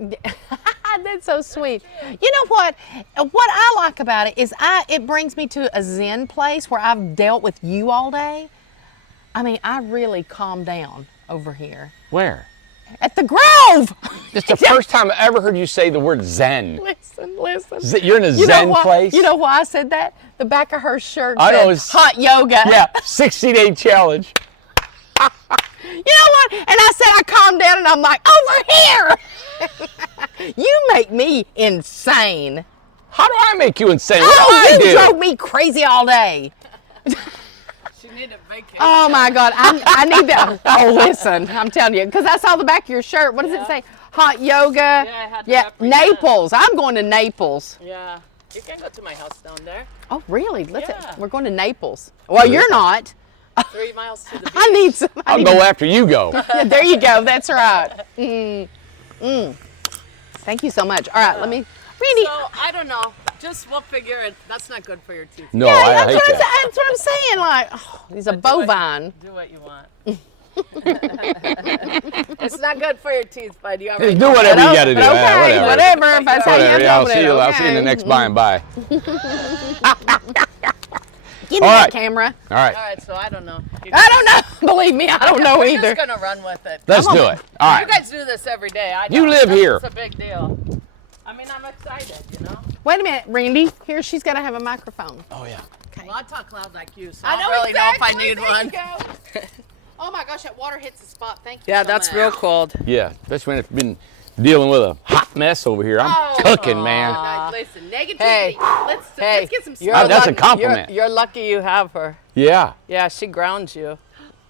That's so sweet. You know what? What I like about it is it brings me to a zen place where I've dealt with you all day. I mean, I really calm down over here. Where? At the Grove! It's the first time I ever heard you say the word zen. Listen. You're in a zen place? You know why I said that? The back of her shirt I said know, it's- hot yoga. Yeah, 60-day challenge. You know what? And I said I calmed down and I'm like, over here! You make me insane. How do I make you insane? What do I Oh, you do? drove me crazy all day. She needed vacation. Oh my God, I need that. Oh, listen, I'm telling you, because I saw the back of your shirt. What does it say? Hot yoga. I had to represent. Naples. I'm going to Naples. Yeah. You can go to my house down there. Oh, really? Yeah. We're going to Naples. Well, you're not. 3 miles to the beach. I need some. I'll go after you go. Yeah, there you go. That's right. Thank you so much. All right, let me. Randy. So, I don't know. Just, we'll figure it. That's not good for your teeth. No, Yeah, I that's hate what, that. that's what I'm saying. Like, oh, he's a bovine. Do what you want. It's not good for your teeth, bud. You already Just do whatever you got to do. Okay, Yeah, whatever. If that's how Whatever. you Yeah, doing it, I'll see you in the next by and by. Give me All that right. camera. All right, All right, so I don't know. I don't know. Believe me, I don't know We're either. just going to run with it. let's do it. All You right. guys do this every day. I You don't. live here. It's a big deal. I mean, I'm excited, you know? Wait a minute, Randy. Here, she's got to have a microphone. Oh, yeah. Well, I talk loud like you, so I I know don't really know if I exactly. need There one. you go. Oh my gosh, that water hits the spot. Thank you. Yeah, so that's much. real cold. Yeah, especially when it's been dealing with a hot mess over here. I'm cooking, man. No, listen, negativity. Hey, Let's get some you're smoke. That's a lucky- compliment. You're lucky you have her. Yeah, Yeah, she grounds you.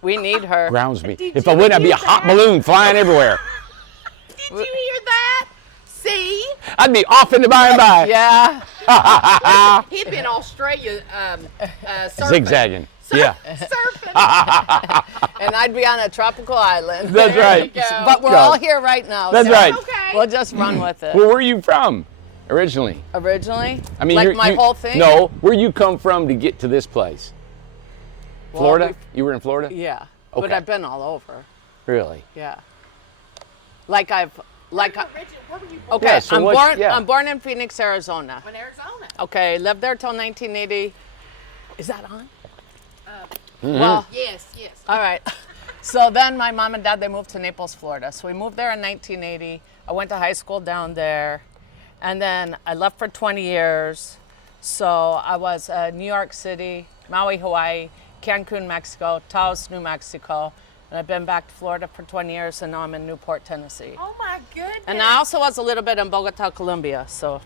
We need her. grounds me. Did If you I wouldn't, I'd be a hear hot that? balloon flying everywhere. Did you hear that? See? I'd be off into by and by. Yeah. He'd been in Australia surfing. Zigzagging. Yeah. Surfing. And I'd be on a tropical island. That's right. There you go. But we're God. all here right now. That's so right. Okay. We'll just run with it. Well, where are you from originally? Originally? I mean, like my whole thing? No, where you come from to get to this place? Well, Florida? You were in Florida? Yeah. But Okay. I've been all over. Really? Yeah. Like I've like I, Where were you born? okay, Yeah, so I'm born in Phoenix, Arizona. In Arizona. Okay, lived there till 1980. Is that on? Mm-hmm. Well, Yes. all right. So then my mom and dad, they moved to Naples, Florida. So we moved there in 1980. I went to high school down there. And then I left for 20 years. So I was New York City, Maui, Hawaii, Cancun, Mexico, Taos, New Mexico. And I've been back to Florida for 20 years, and now I'm in Newport, Tennessee. Oh my goodness. And I also was a little bit in Bogota, Colombia. So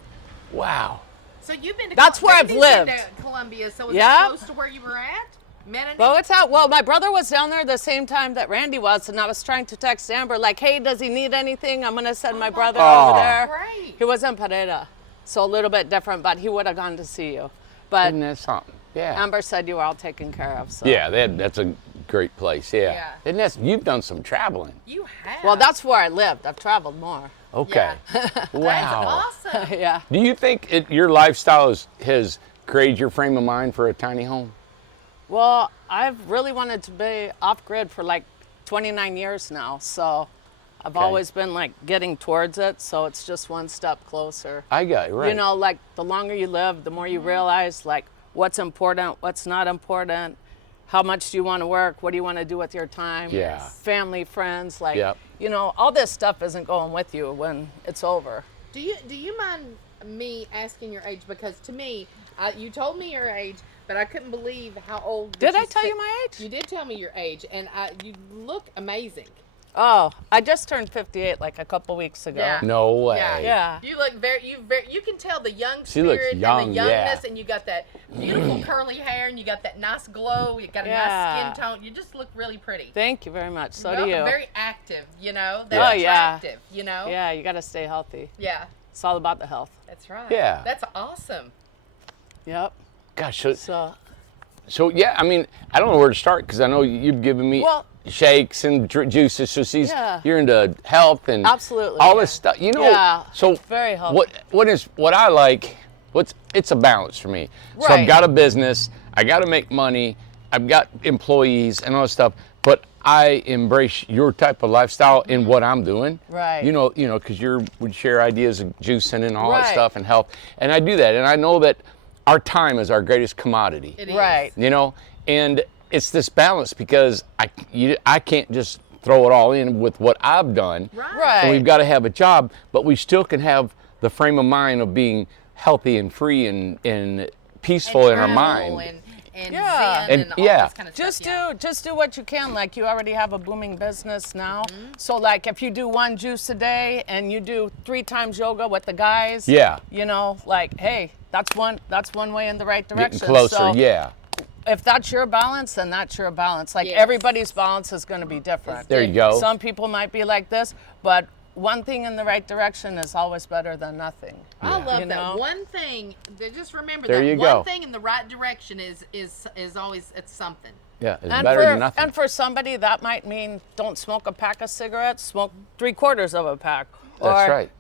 Wow. So you've been to That's where I've Randy's been lived. to Columbia, so is Yeah. it close to where you were at? Manatee? Bogota, well, my brother was down there the same time that Randy was, and I was trying to text Amber, like, hey, does he need anything? I'm going to send my brother God. over there. Great. He was in Pereira, so a little bit different, but he would have gone to see you. But Isn't that something? Yeah. Amber said you were all taken care of. So. Yeah, that's a great place. Yeah. Yeah. Isn't that, you've done some traveling. You have. Well, that's where I lived. I've traveled more. Okay. Wow. That's awesome. Yeah. Do you think your lifestyle has created your frame of mind for a tiny home? Well, I've really wanted to be off grid for like 29 years now, so I've Okay. always been like getting towards it, so it's just one step closer. I got it, right. You know, like the longer you live, the more you realize like what's important, what's not important, how much do you want to work, what do you want to do with your time, Yeah. family, friends, like, Yep. you know, all this stuff isn't going with you when it's over. Do you mind me asking your age? Because to me, you told me your age, but I couldn't believe how old. that Did I you tell said- you my age? You did tell me your age, and you look amazing. Oh, I just turned 58 like a couple weeks ago. Yeah. No way. Yeah. You look you can tell the young She looks spirit young, and the youngness, yeah. and you got that beautiful curly hair, and you got that nice glow. You got a Yeah. nice skin tone. You just look really pretty. Thank you very much. So You're do you. very active, you know. Yeah. That's Oh, yeah. attractive, you know. Yeah, you got to stay healthy. Yeah, It's all about the health. that's right. Yeah. That's awesome. Yep. Gosh, So, yeah, I mean, I don't know where to start because I know you've given me Well- shakes and juices. So Yeah. you're into health and Absolutely, all yeah. this stuff. You know, Yeah, so very healthy. what I like, it's a balance for me. So I've Right. got a business, I got to make money, I've got employees and all this stuff, but I embrace your type of lifestyle in what I'm doing. Right. You know, because we share ideas of juicing and all that Right. stuff and health, and I do that, and I know that our time is our greatest commodity. It is. Right. You know, and it's this balance because I can't just throw it all in with what I've done. Right. And we've got to have a job, but we still can have the frame of mind of being healthy and free and peaceful in our mind. And Yeah. zen And all yeah. this kind of Just stuff. just do what you can. Like you already have a booming business now. So like if you do one juice a day and you do 3 times yoga with the guys, Yeah. you know, like hey, that's one way in the right direction. Getting closer, So yeah. if that's your balance, then that's your balance. Like Yes. everybody's balance is going to be different. There you go. Some people might be like this, but one thing in the right direction is always better than nothing. I love You that. know? One thing, just remember There that you one go. thing in the right direction is always, it's something. Yeah, it's And better for, than nothing. and for somebody, that might mean don't smoke a pack of cigarettes, smoke 3/4 of a pack. That's or right.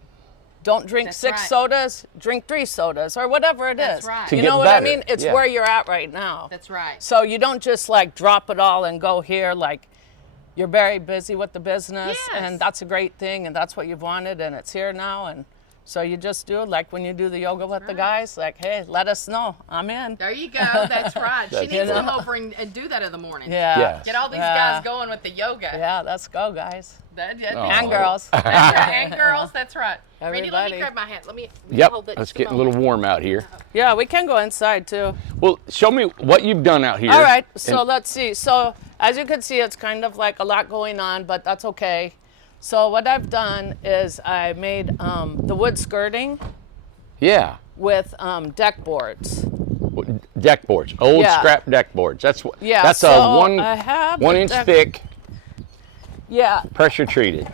don't drink That's 6 right. sodas, drink 3 sodas, or whatever it is. That's right. To You get know what better, I mean? It's yeah. where you're at right now. That's right. So you don't just like drop it all and go here. Like you're very busy with the business, Yes. and that's a great thing, and that's what you've wanted, and it's here now. And so you just do it like when you do the yoga with the guys. Like, hey, let us know. I'm in. There you go. That's right. She needs to come over and do that in the morning. Yeah. Yeah. Get all these Yeah. guys going with the yoga. Yeah, let's go, guys. Yeah, And girls. That's right. And girls, that's right. Randy, let me Everybody. grab my hat. Let me Yep, hold it let's just get a moment. little warm out here. Yeah, we can go inside too. Well, show me what you've done out here. All right, so And- let's see. So as you can see, it's kind of like a lot going on, but that's okay. So what I've done is I made the wood skirting yeah, with deck boards. deck boards, old Yeah. scrap deck boards. That's what. Yeah, That's so a one I have 1 the inch deck- thick, Yeah, pressure treated.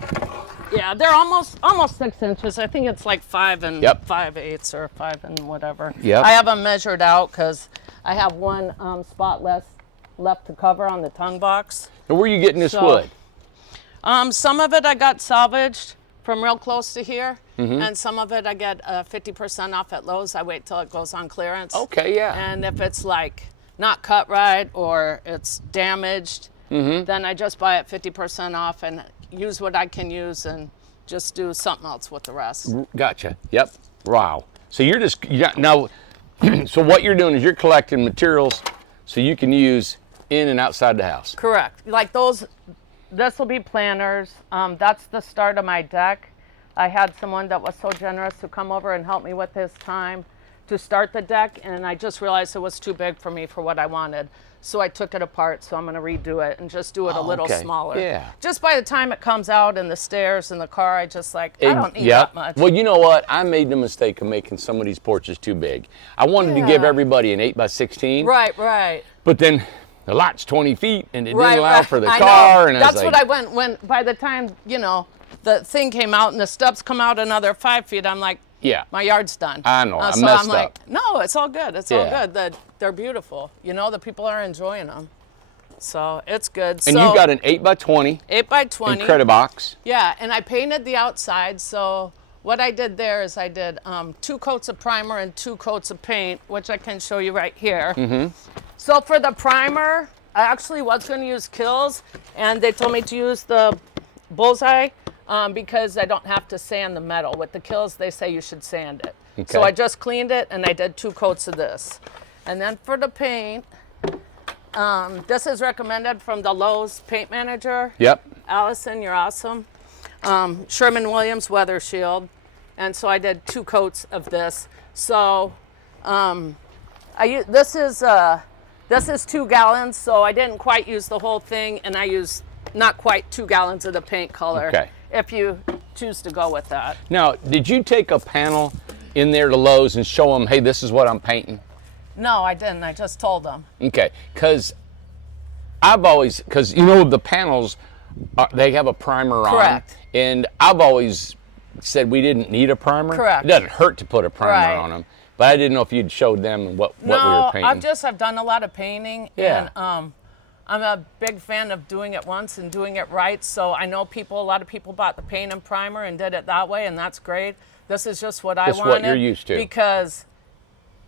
yeah, they're almost 6 inches. I think it's like 5 and Yep. 5/8 or 5 and whatever. Yep. I have them measured out because I have one spot left to cover on the tongue box. And where are you getting this So- wood? Some of it I got salvaged from real close to here, Mm-hmm. and some of it I get 50% off at Lowe's. I wait till it goes on clearance. Okay, yeah. And if it's like not cut right or it's damaged, Mm-hmm. then I just buy it 50% off and use what I can use and just do something else with the rest. Gotcha. Yep. Wow. So you're just now. So what you're doing is you're collecting materials so you can use in and outside the house. Correct. Like those, this will be planters. That's the start of my deck. I had someone that was so generous to come over and help me with his time to start the deck, and I just realized it was too big for me for what I wanted. So I took it apart, so I'm going to redo it and just do it a little okay. smaller. Yeah. Just by the time it comes out and the stairs and the car, I just like, I And- don't need yep. that much. Well, you know what? I made the mistake of making some of these porches too big. I wanted to give Yeah. everybody an 8x16, Right. but then the lot's 20 feet and it Right, didn't allow right. for the I car. know. And That's I was like, what I went when by the time, the thing came out and the steps come out another 5 feet, I'm like, yeah. my yard's done. I know, I So messed I'm like, up. no, it's all good. It's all Yeah. good. They're beautiful. The people are enjoying them. So it's good. And so you got an 8x20 8x20. in credit box. Yeah, and I painted the outside. So what I did there is I did 2 coats of primer and 2 coats of paint, which I can show you right here. Mm-hmm. So for the primer, I actually was going to use Kills, and they told me to use the Bullseye because I don't have to sand the metal. With the Kills, they say you should sand it. So Okay. I just cleaned it, and I did 2 coats of this. And then for the paint, this is recommended from the Lowe's paint manager. Yep. Allison, you're awesome. Sherman-Williams Weather Shield. And so I did 2 coats of this. So this is 2 gallons, so I didn't quite use the whole thing, and I used not quite 2 gallons of the paint color. Okay. If you choose to go with that. Now, did you take a panel in there to Lowe's and show them, hey, this is what I'm painting? No, I didn't. I just told them. Okay, because the panels, they have a primer on. Correct. And I've always said we didn't need a primer. Correct. It doesn't hurt to put a primer Right. on them. But I didn't know if you'd showed them what we were painting. I've done a lot of painting, Yeah. and I'm a big fan of doing it once and doing it right. So I know a lot of people bought the paint and primer and did it that way, and that's great. This is just what I Just wanted. what you're used to. Because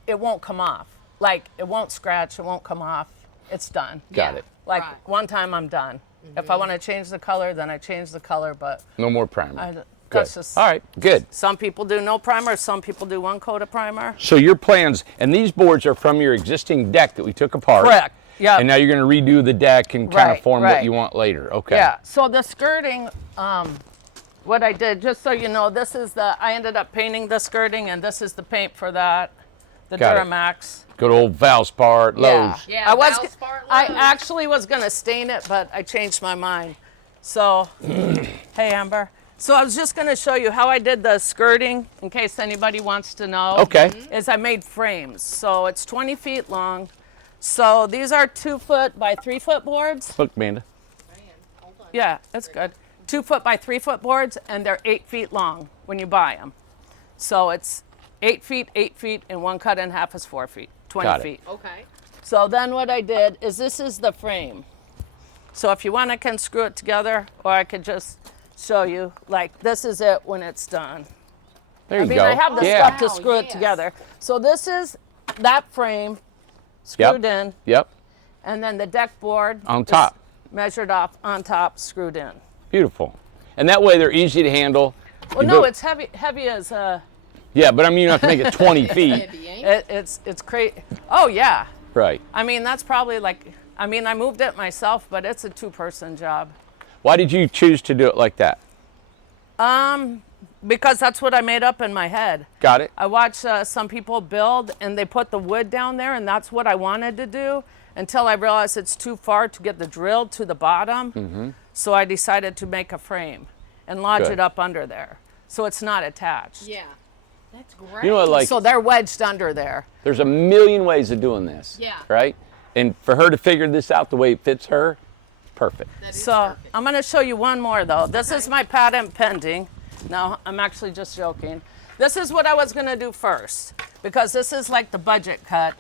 it won't come off. Like, it won't scratch, it won't come off. It's done. Got Yeah. it. Like, Right. one time I'm done. If I want to change the color, then I change the color. But No more primer. I, Good. that's just, All right, good. some people do no primer. Some people do one coat of primer. So your plans, and these boards are from your existing deck that we took apart. Correct. Yeah. And now you're going to redo the deck and kind of Right, form what right. you want later. Okay. Yeah. So the skirting, what I did, just so you know, I ended up painting the skirting, and this is the paint for that, the Got it. Duramax. Good old Valspar, Lowe's. Yeah, I was. Valspar I Lowe's. actually was gonna stain it, but I changed my mind. So, hey Amber. So I was just gonna show you how I did the skirting, in case anybody wants to know. Okay. Is I made frames. So it's 20 feet long. So these are 2 foot by 3 foot boards. Look, Amanda. Yeah, that's good. 2 foot by 3 foot boards, and they're 8 feet long when you buy them. So it's 8 feet, and one cut in half is 4 feet, 20 Got it. feet. Okay. So then what I did is this is the frame. So if you want, I can screw it together, or I could just show you, like this is it when it's done. There you I mean, go. I have the yeah. stuff to screw it yes. together. So this is that frame screwed in, Yep. and then the deck board On is top. measured off on top, screwed in. Beautiful. And that way they're easy to handle. Well, You no, go- it's heavy as Yeah, but I mean, you don't have to make it 20 feet. Heavy, ain't it? it's crazy. Oh yeah. Right. I mean, that's probably like. I mean, I moved it myself, but it's a 2-person job. Why did you choose to do it like that? Because that's what I made up in my head. Got it? I watched some people build, and they put the wood down there, and that's what I wanted to do until I realized it's too far to get the drill to the bottom. Mm-hmm. So I decided to make a frame and lodge Good. it up under there, so it's not attached. Yeah. That's great. You know what, like, So they're wedged under there. there's a million ways of doing this. Yeah. Right? And for her to figure this out the way it fits her, perfect. That is So perfect. I'm going to show you one more though. This is my patent pending. No, I'm actually just joking. This is what I was going to do first, because this is like the budget cut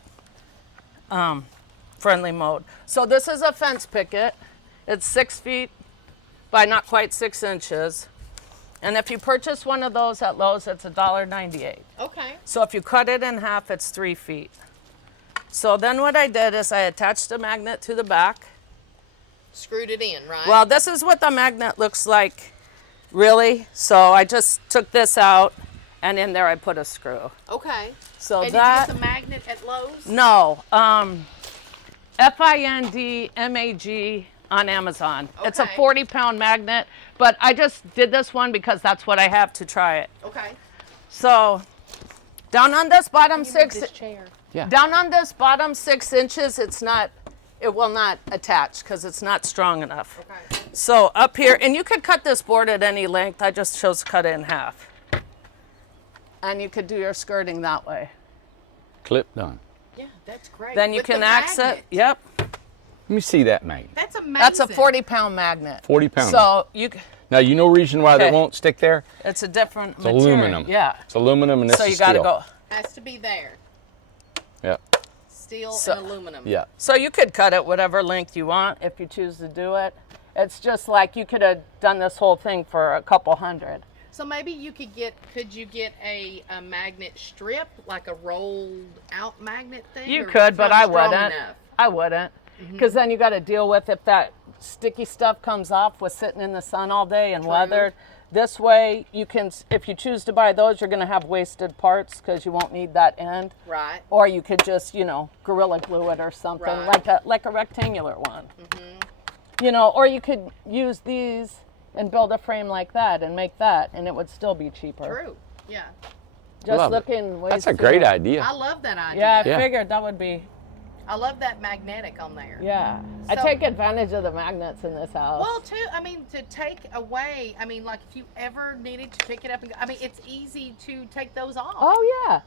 friendly mode. So this is a fence picket. It's 6 feet by not quite 6 inches. And if you purchase one of those at Lowe's, it's $1.98. Okay. So if you cut it in half, it's 3 feet. So then what I did is I attached a magnet to the back. Screwed it in, right? Well, this is what the magnet looks like, really. So I just took this out, and in there I put a screw. okay. So And that, did you get the magnet at Lowe's? no, FINDMAG on Amazon. It's a Okay. 40-pound magnet, but I just did this one because that's what I have to try it. Okay. So down on this bottom This chair. Down on this bottom 6 inches, it will not attach because it's not strong enough. Okay. So up here, and you could cut this board at any length. I just chose to cut it in half. And you could do your skirting that way. Clip done. Yeah, that's great. Then you With can the axe magnet. it. Yep. Let me see that magnet. That's amazing. That's a 40-pound magnet. 40 pounds. So Now, you know reason why that Okay. won't stick there? it's a different It's material. aluminum. Yeah. It's aluminum and this So is you got to steel. go. Has to be there. Yeah. Steel So- and aluminum. Yeah. So you could cut it whatever length you want if you choose to do it. It's just like you could have done this whole thing for a couple hundred. So maybe you could you get a magnet strip, like a rolled out magnet thing? You or could, but not I strong wouldn't. enough? I wouldn't. Because then you got to deal with if that sticky stuff comes off with sitting in the sun all day and weathered. This way, you can, if you choose to buy those, you're going to have wasted parts because you won't need that end. Right. Or you could just, Gorilla Glue it or something, Right. like a rectangular one. Or you could use these and build a frame like that and make that, and it would still be cheaper. True. Yeah. Just Love it. looking ways That's a to great do it. idea. I love that idea. Yeah, I Yeah. figured that would be. I love that magnetic on there. Yeah, I So- take advantage of the magnets in this house. Well, too, I mean, to take away, like if you ever needed to pick it up and go, it's easy to take those off. Oh yeah,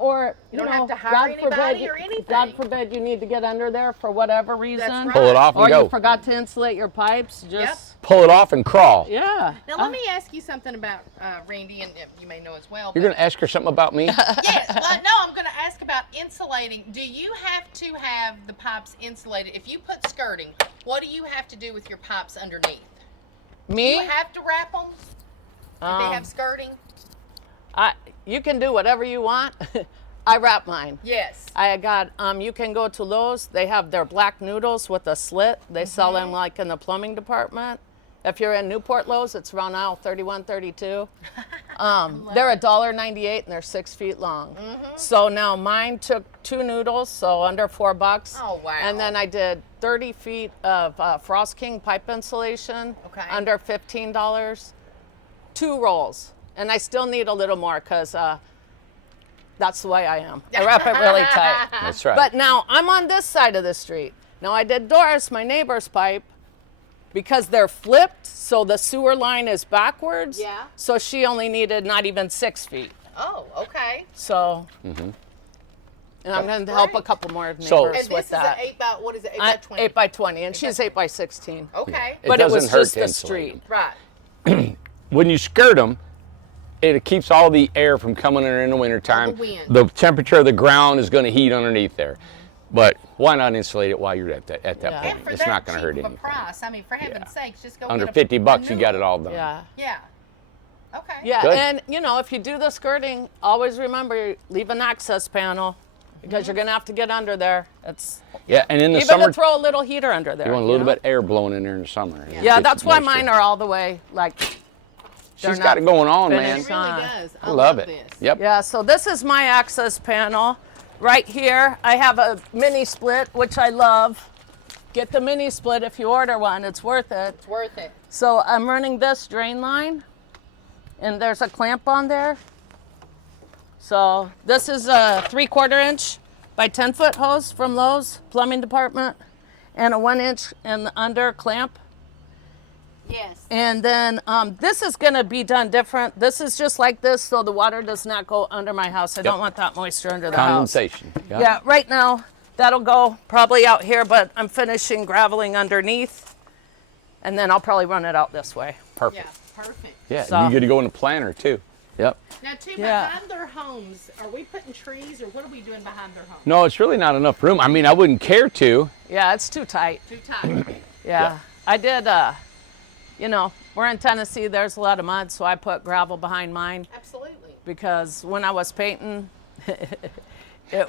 or You don't have to hire God anybody forbid, or anything. God forbid you need to get under there for whatever reason. right. Pull it off and Or go. you forgot to insulate your pipes. Just Pull it off and crawl. yeah. Now, let me ask you something about Randy, and you may know as well. You're going to ask her something about me? Yes, well, no, I'm going to ask about insulating. Do you have to have the pipes insulated? If you put skirting, what do you have to do with your pipes underneath? Me, Do you have to wrap them? If they have skirting? you can do whatever you want. I wrap mine. Yes. I got, you can go to Lowe's. They have their black noodles with a slit. They sell them like in the plumbing department. If you're in Newport Lowe's, it's around aisle 31, 32. They're $1.98 and they're 6 feet long. So now mine took 2 noodles, so under $4. Oh, wow. And then I did 30 feet of Frost King pipe insulation, Okay. under $15. 2 rolls. And I still need a little more because that's the way I am. I wrap it really tight. That's right. But now I'm on this side of the street. Now I did Doris, my neighbor's pipe, because they're flipped, so the sewer line is backwards. Yeah. So she only needed not even 6 feet. Oh, okay. So, and I'm going to help a great. couple more neighbors So- And this with is that. an 8 by, what is it, 8 by 20? 8 by 20, and she's 8 by 16. Okay. It But it was doesn't hurt just to the insulate street. Right. When you skirt them, it keeps all the air from coming in the wintertime. All the wind. The temperature of the ground is going to heat underneath there. But why not insulate it while you're at that Yeah. point? And for It's that not going to cheap hurt of a anything. price, I mean, for heaven's sakes, just go Under get a $50, you new got it one. all done. Yeah. Yeah. Okay. Yeah, Good. and you know, if you do the skirting, always remember, leave an access panel because you're going to have to get under there. It's Yeah, and in the even summer, to throw a little heater under there. you want a little bit of air blowing in there in the summer. Yeah, that's why mine are all the way like. they're She's got not it going on, man. finished. It really Son. does. I love it. This. Yep. Yeah, so this is my access panel. Right here, I have a mini split, which I love. Get the mini split if you order one, it's worth it. It's worth it. So I'm running this drain line, and there's a clamp on there. So this is a 3/4 inch by 10-foot hose from Lowe's plumbing department, and a 1 inch and under clamp. Yes. And then this is gonna be done different. This is just like this, so the water does not go under my house. I don't want that moisture under the house. Condensation. Yeah, right now that'll go probably out here, but I'm finishing graveling underneath, and then I'll probably run it out this way. Perfect. Yeah, perfect. Yeah, So- you get to go in the planter too. Yep. Now, too, Yeah. behind their homes, are we putting trees or what are we doing behind their homes? No, it's really not enough room. I mean, I wouldn't care to. Yeah, it's too tight. Too tight. Yeah, I did. You know, we're in Tennessee. There's a lot of mud, so I put gravel behind mine Absolutely. because when I was painting, it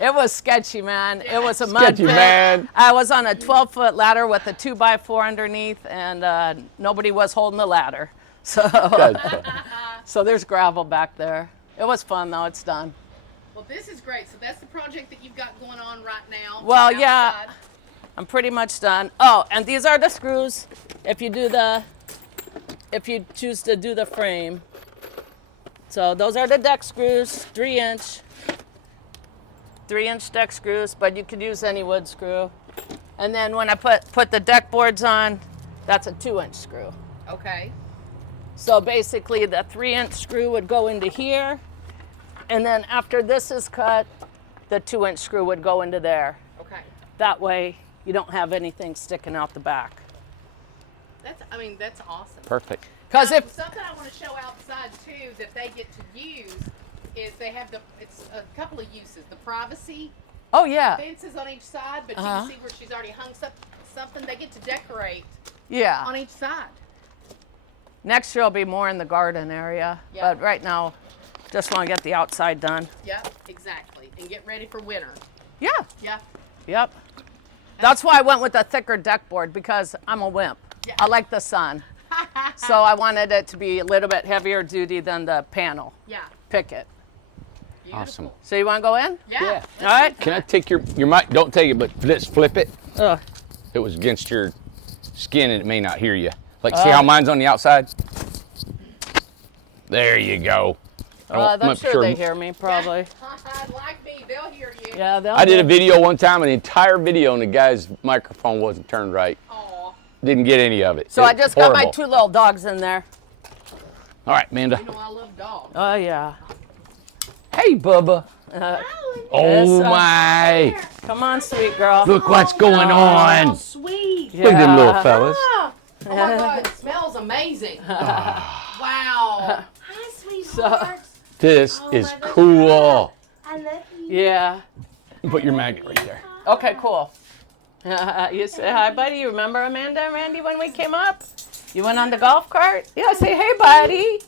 was sketchy, man. It was a mud Sketchy, pit. man. I was on a 12-foot ladder with a 2x4 underneath, and nobody was holding the ladder. So, so there's gravel back there. It was fun though. It's done. Well, this is great. So that's the project that you've got going on right now. Well, yeah. outside. I'm pretty much done. Oh, and these are the screws. If you choose to do the frame. So those are the deck screws, 3-inch deck screws, but you could use any wood screw. And then when I put the deck boards on, that's a 2-inch screw. Okay. So basically the 3-inch screw would go into here, and then after this is cut, the 2-inch screw would go into there. Okay. That way you don't have anything sticking out the back. That's awesome. Perfect. Because if Something I want to show outside too that they get to use is they have it's a couple of uses. The privacy oh yeah, fences on each side, but you can see where she's already hung something. They get to decorate yeah. on each side. Next year will be more in the garden area, Yeah. but right now, just want to get the outside done. Yep, exactly. And get ready for winter. Yeah, Yeah. yep. That's why I went with a thicker deck board because I'm a wimp. Yeah. I like the sun. So I wanted it to be a little bit heavier duty than the panel Yeah. picket. Beautiful. Awesome. So you want to go in? Yeah. All right. Can I take your mic? Don't take it, but let's flip it. Ugh. It was against your skin and it may not hear you. Like, see how mine's on the outside? There you go. I'm sure they hear me probably. Like me, they'll hear you. Yeah, they'll I did a hear- video one time, an entire video, and the guy's microphone wasn't turned right. Aw. Didn't get any of it. So It I was just got my horrible. 2 little dogs in there. All right, Amanda. You know I love dogs. Oh yeah. Hey, Bubba. Oh Yes, my! Come on, sweet girl. Look what's going on. Sweet. Look at them little Yeah. fellas. Oh my God, it smells amazing. Wow. Hi, sweetheart. This Oh, is my goodness. cool. I love you. Yeah. Put your magnet right there. Okay, cool. You say hi, buddy. You remember Amanda and Randy when we came up? You went on the golf cart? Yeah, say hey, buddy.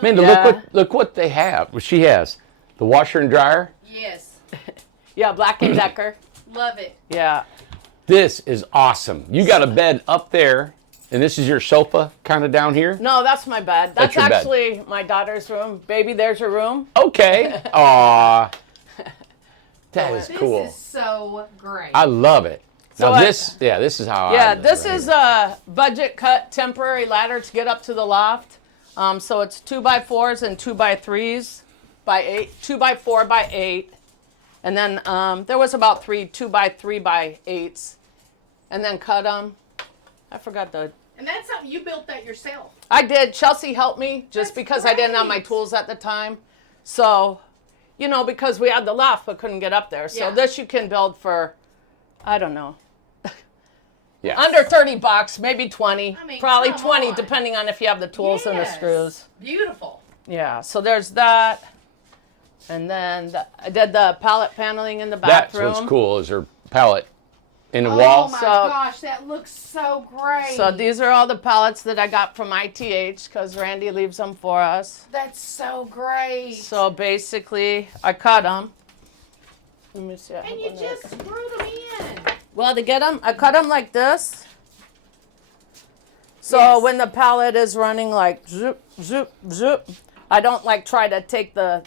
Amanda, Yeah. look what they have. Well, she has The washer and dryer. Yes. Yeah, Black & Decker. Love it. Yeah. This is awesome. You got a bed up there, and this is your sofa kind of down here? No, that's my bed. That's your bed. actually my daughter's room. Baby, there's your room. Okay. Aw. That is cool. This is so great. I love it. So Now I- this is how Yeah, I live this right is here. a budget cut temporary ladder to get up to the loft. So it's 2x4s and 2x3s by 8, 2x4 by 8. And then there was about 2x3 by 8s. And then cut them. I forgot the. And that's something you built that yourself. I did. Chelsea helped me just That's because I didn't have my great. tools at the time. So, you know, because we had the loft but couldn't get up there. So Yeah. this you can build for, I don't know, Yeah. under $30, maybe 20. I mean, Probably come 20 on. depending on if you have the tools and the Yes. screws. Beautiful. Yeah, so there's that. And then I did the pallet paneling in the That's bathroom. what's cool is her pallet in the Oh wall. my So- gosh, that looks so great. So these are all the pallets that I got from ITH because Randy leaves them for us. That's so great. So basically, I cut them. Let me see. I have and you one there. just screw them in. Well, to get them, I cut them like this. So Yes. when the pallet is running like zoop, zoop, zoop, I don't like try to take the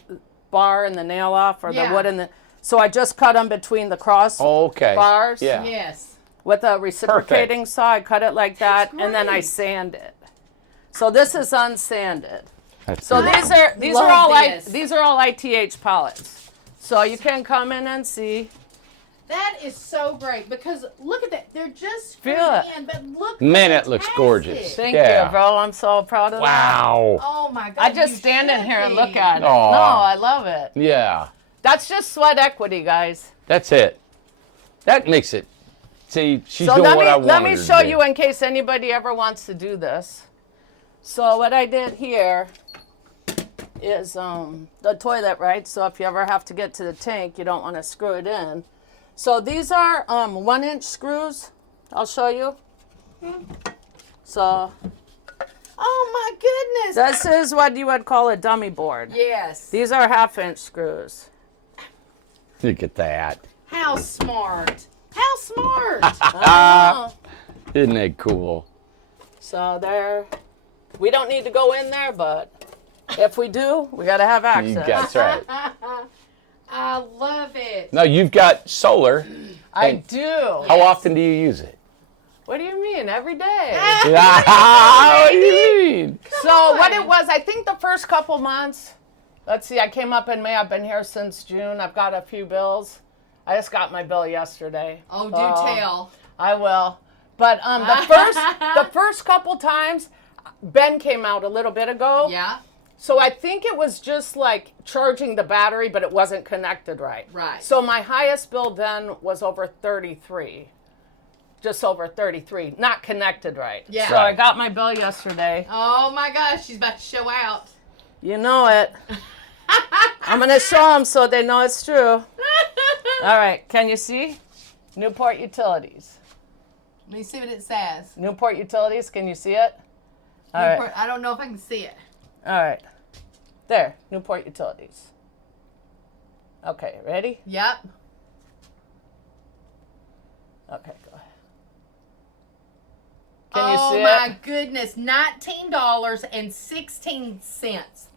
bar and the nail off or Yeah. the wood and the. So I just cut them between the cross Okay. bars. Yeah. Yes. With a reciprocating saw. I cut it like that, That's and then I great. sand it. So this is unsanded. That's So beautiful. these Love are all this. these are all ITH pallets. So you can come in and see. That is so great because look at that. They're just Feel screwed it. in, but look. Man, it looks fantastic. gorgeous. Thank Yeah. you, bro. I'm so proud of that. Wow. Oh my God. I just you stand in should here and be. look at it. Aw. No, I love it. Yeah. That's just sweat equity, guys. That's it. That makes it. See, she's So doing let what I me wanted let me her to show do. you in case anybody ever wants to do this. So what I did here is the toilet, right? So if you ever have to get to the tank, you don't want to screw it in. So these are 1-inch screws. I'll show you. So Oh my goodness. this is what you would call a dummy board. Yes. These are 1/2-inch screws. Look at that. How smart. How smart. Oh. Isn't that cool? So there, we don't need to go in there, but if we do, we got to have You access. that's right. I love it. No, you've got solar. I And do. How often do you use it? What do you mean? Every day. What do you mean? So what it was, I think the first couple months, let's see, I came up in May. I've been here since June. I've got a few bills. I just got my bill yesterday. Oh, do So tell. I will. But the first couple times, Ben came out a little bit ago. Yeah. So I think it was just like charging the battery, but it wasn't connected right. Right. So my highest bill then was over 33. Just over 33, not connected right. Yeah. So I got my bill yesterday. Oh my gosh, she's about to show out. You know it. I'm going to show them so they know it's true. All right, can you see? Newport Utilities. Let me see what it says. Newport Utilities, can you see it? All right. Newport- I don't know if I can see it. All right. There, Newport Utilities. Okay, ready? Yep. Okay, go ahead. Can you see Oh my it? goodness, $19.16.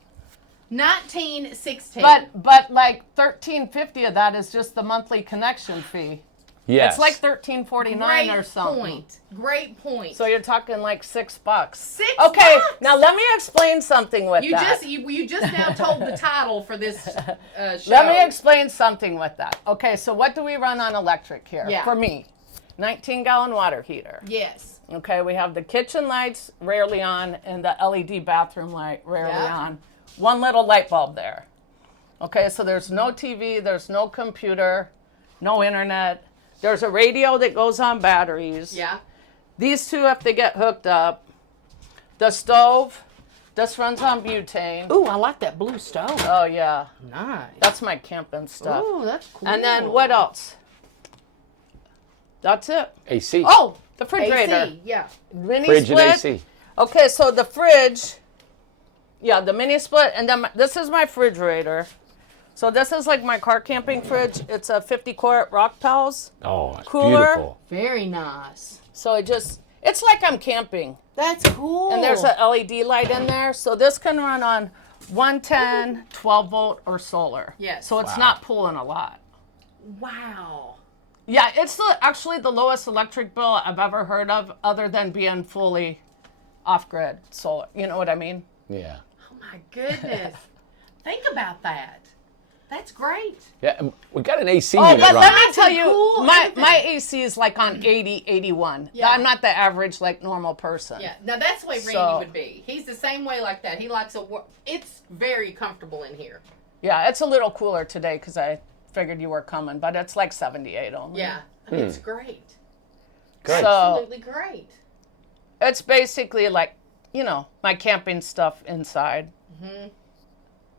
19.16. But like $13.50 of that is just the monthly connection fee. Yes. It's like $13.49 or something. point. Great point. So you're talking like $6. $6. Okay, now let me explain something with you that. you just now told the title for this show. Let me explain something with that. Okay, so what do we run on electric here? Yeah. For me, 19-gallon water heater. Yes. Okay, we have the kitchen lights rarely on and the LED bathroom light rarely Yeah. on. One little light bulb there. Okay, so there's no TV, there's no computer, no internet. There's a radio that goes on batteries. Yeah. These two, if they get hooked up, the stove, this runs on butane. Ooh, I like that blue stove. Oh, yeah. Nice. That's my camping stuff. Ooh, that's cool. And then what else? That's it. AC. Oh, the refrigerator. AC, yeah. Mini Fridge split. and AC. Okay, so the fridge, yeah, the mini split, and then this is my refrigerator. So this is like my car camping fridge. It's a 50-quart Rock Pals. Oh, it's Cooler. beautiful. Very nice. So it's like I'm camping. That's cool. And there's a LED light in there. So this can run on 110, 12 volt, or solar. Yes. So it's Wow. not pulling a lot. wow. Yeah, it's actually the lowest electric bill I've ever heard of, other than being fully off-grid solar. You know what I mean? Yeah. Oh my goodness. Think about that. That's great. Yeah, and we got an AC Oh, unit but let running. me Nice tell and you, cool, my everything. AC is like on 80, 81. Yeah. I'm not the average, like, normal person. Yeah. Now that's the way Randy So- would be. He's the same way like that. He likes it's very comfortable in here. Yeah, it's a little cooler today because I figured you were coming, but it's like 78 only. Yeah. It's great. Great. So Absolutely great. it's basically like, you know, my camping stuff inside.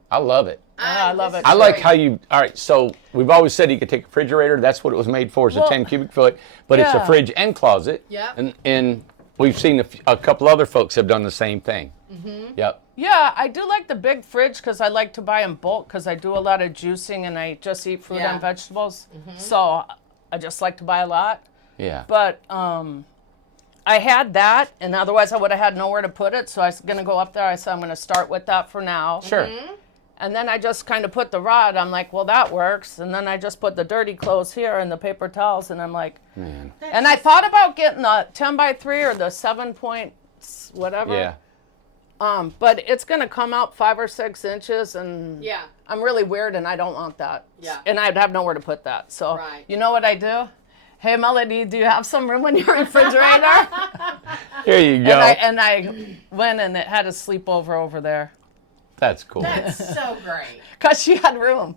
I love it. I love this it. is I like great. how you, all right, so we've always said you could take a refrigerator. That's what it was made for, is a Well, 10 cubic foot. But it's a yeah. fridge and closet. Yep. And we've seen a couple other folks have done the same thing. Yep. Yeah, I do like the big fridge because I like to buy in bulk because I do a lot of juicing and I just eat fruit Yeah. and vegetables. So I just like to buy a lot. Yeah. But I had that, and otherwise I would have had nowhere to put it. So I was going to go up there. I said, I'm going to start with that for now. Sure. And then I just kind of put the rod. I'm like, well, that works. And then I just put the dirty clothes here and the paper towels. And I'm like, Man. and I thought about getting the 10 by 3 or the 7 point whatever. Yeah. But it's going to come out 5 or 6 inches. And Yeah. I'm really weird and I don't want that. Yeah. And I'd have nowhere to put that. So Right. you know what I do? Hey, Melody, do you have some room in your refrigerator? Here you go. and I went and it had a sleepover over there That's cool. That's so great. because she had room.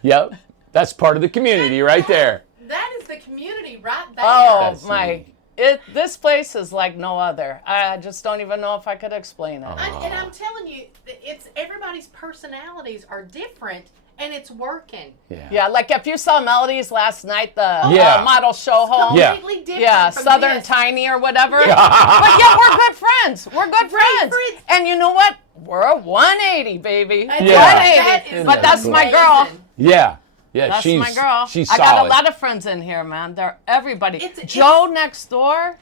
Yep. That's part of the community right there. That is the community right there. Oh That's my! neat. This place is like no other. I just don't even know if I could explain it. And I'm telling you, it's everybody's personalities are different, and it's working. Yeah. Yeah, like if you saw Melody's last night, the Yeah. model show home. Yeah. Completely different. Yeah, from Southern this. Tiny or whatever. But yeah, we're good friends. We're good friends. friends. And you know what? We're a 180, baby. And Yeah. that 180. is But that's my girl. amazing. Yeah. Yeah. That's she's my girl. She's I solid. got a lot of friends in here, man. They're everybody. Joe next door.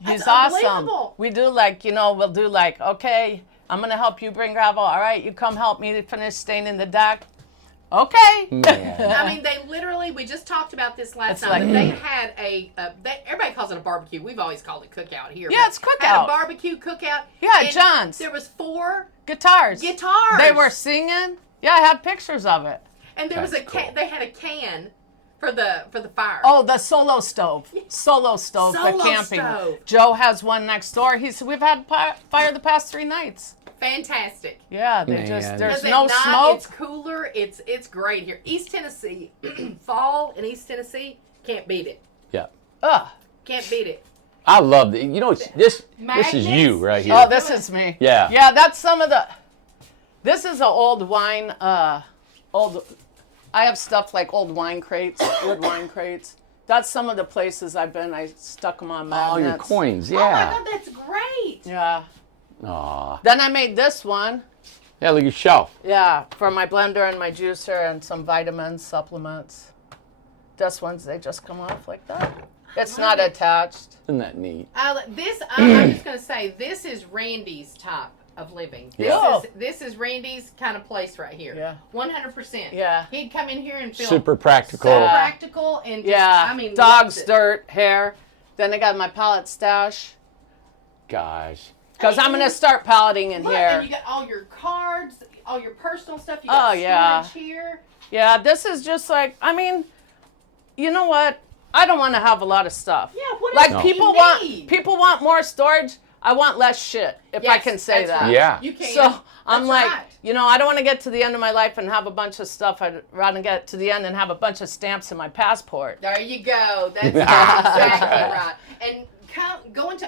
He's That's awesome. unbelievable. We do like, we'll do like, okay, I'm gonna help you bring gravel. All right, you come help me finish staining the deck. Okay. Man. I mean, they literally, we just talked about this last It's night, like- but they had everybody calls it a barbecue. We've always called it cookout here. Yeah, but it's Had a cookout. barbecue cookout. Yeah, and John's. There was 4 Guitars. guitars. They were singing. Yeah, I have pictures of it. And there was That's cool. they had a can for the fire. Oh, the solo stove. Solo stove for Solo camping. stove. Joe has one next door. We've had fire the past 3 nights. Fantastic. Yeah, they Man. there's Because no at night, smoke. It's cooler. It's great here. East Tennessee, fall in East Tennessee, can't beat it. Yeah. Ugh. Can't beat it. I love it. You know, this is Magnets? you right here. Oh, this is me. Yeah. Yeah, that's some of the. This is an old wine. Old. I have stuff like old wine crates, wood wine crates. That's some of the places I've been. I stuck them on magnets. Oh, your coins. Oh my Yeah. God, that's great. Yeah. Aw. Then I made this one. Yeah, look at your shelf. Yeah, for my blender and my juicer and some vitamins, supplements. This ones, they just come off like that. It's not attached. Isn't that neat? I'm just gonna say this is Randy's type of living. Yeah. This is Randy's kind of place right here. Yeah. 100%. Yeah. He'd come in here and feel Super practical. so practical and just, Yeah. I mean, Dogs, loves it. dirt, hair. Then I got my pallet stash. Gosh. Because I'm going to start palleting in Look, here. and you got all your cards, all your personal stuff. You got Oh, yeah. storage here. Yeah, this is just like, you know what? I don't want to have a lot of stuff. Yeah, what Like else people do you want need? people want more storage. I want less shit, if I Yes, can say that's that. right. Yeah. You can. So I'm That's like, right. I don't want to get to the end of my life and have a bunch of stuff. I'd rather get to the end and have a bunch of stamps in my passport. There you go. That's exactly right. And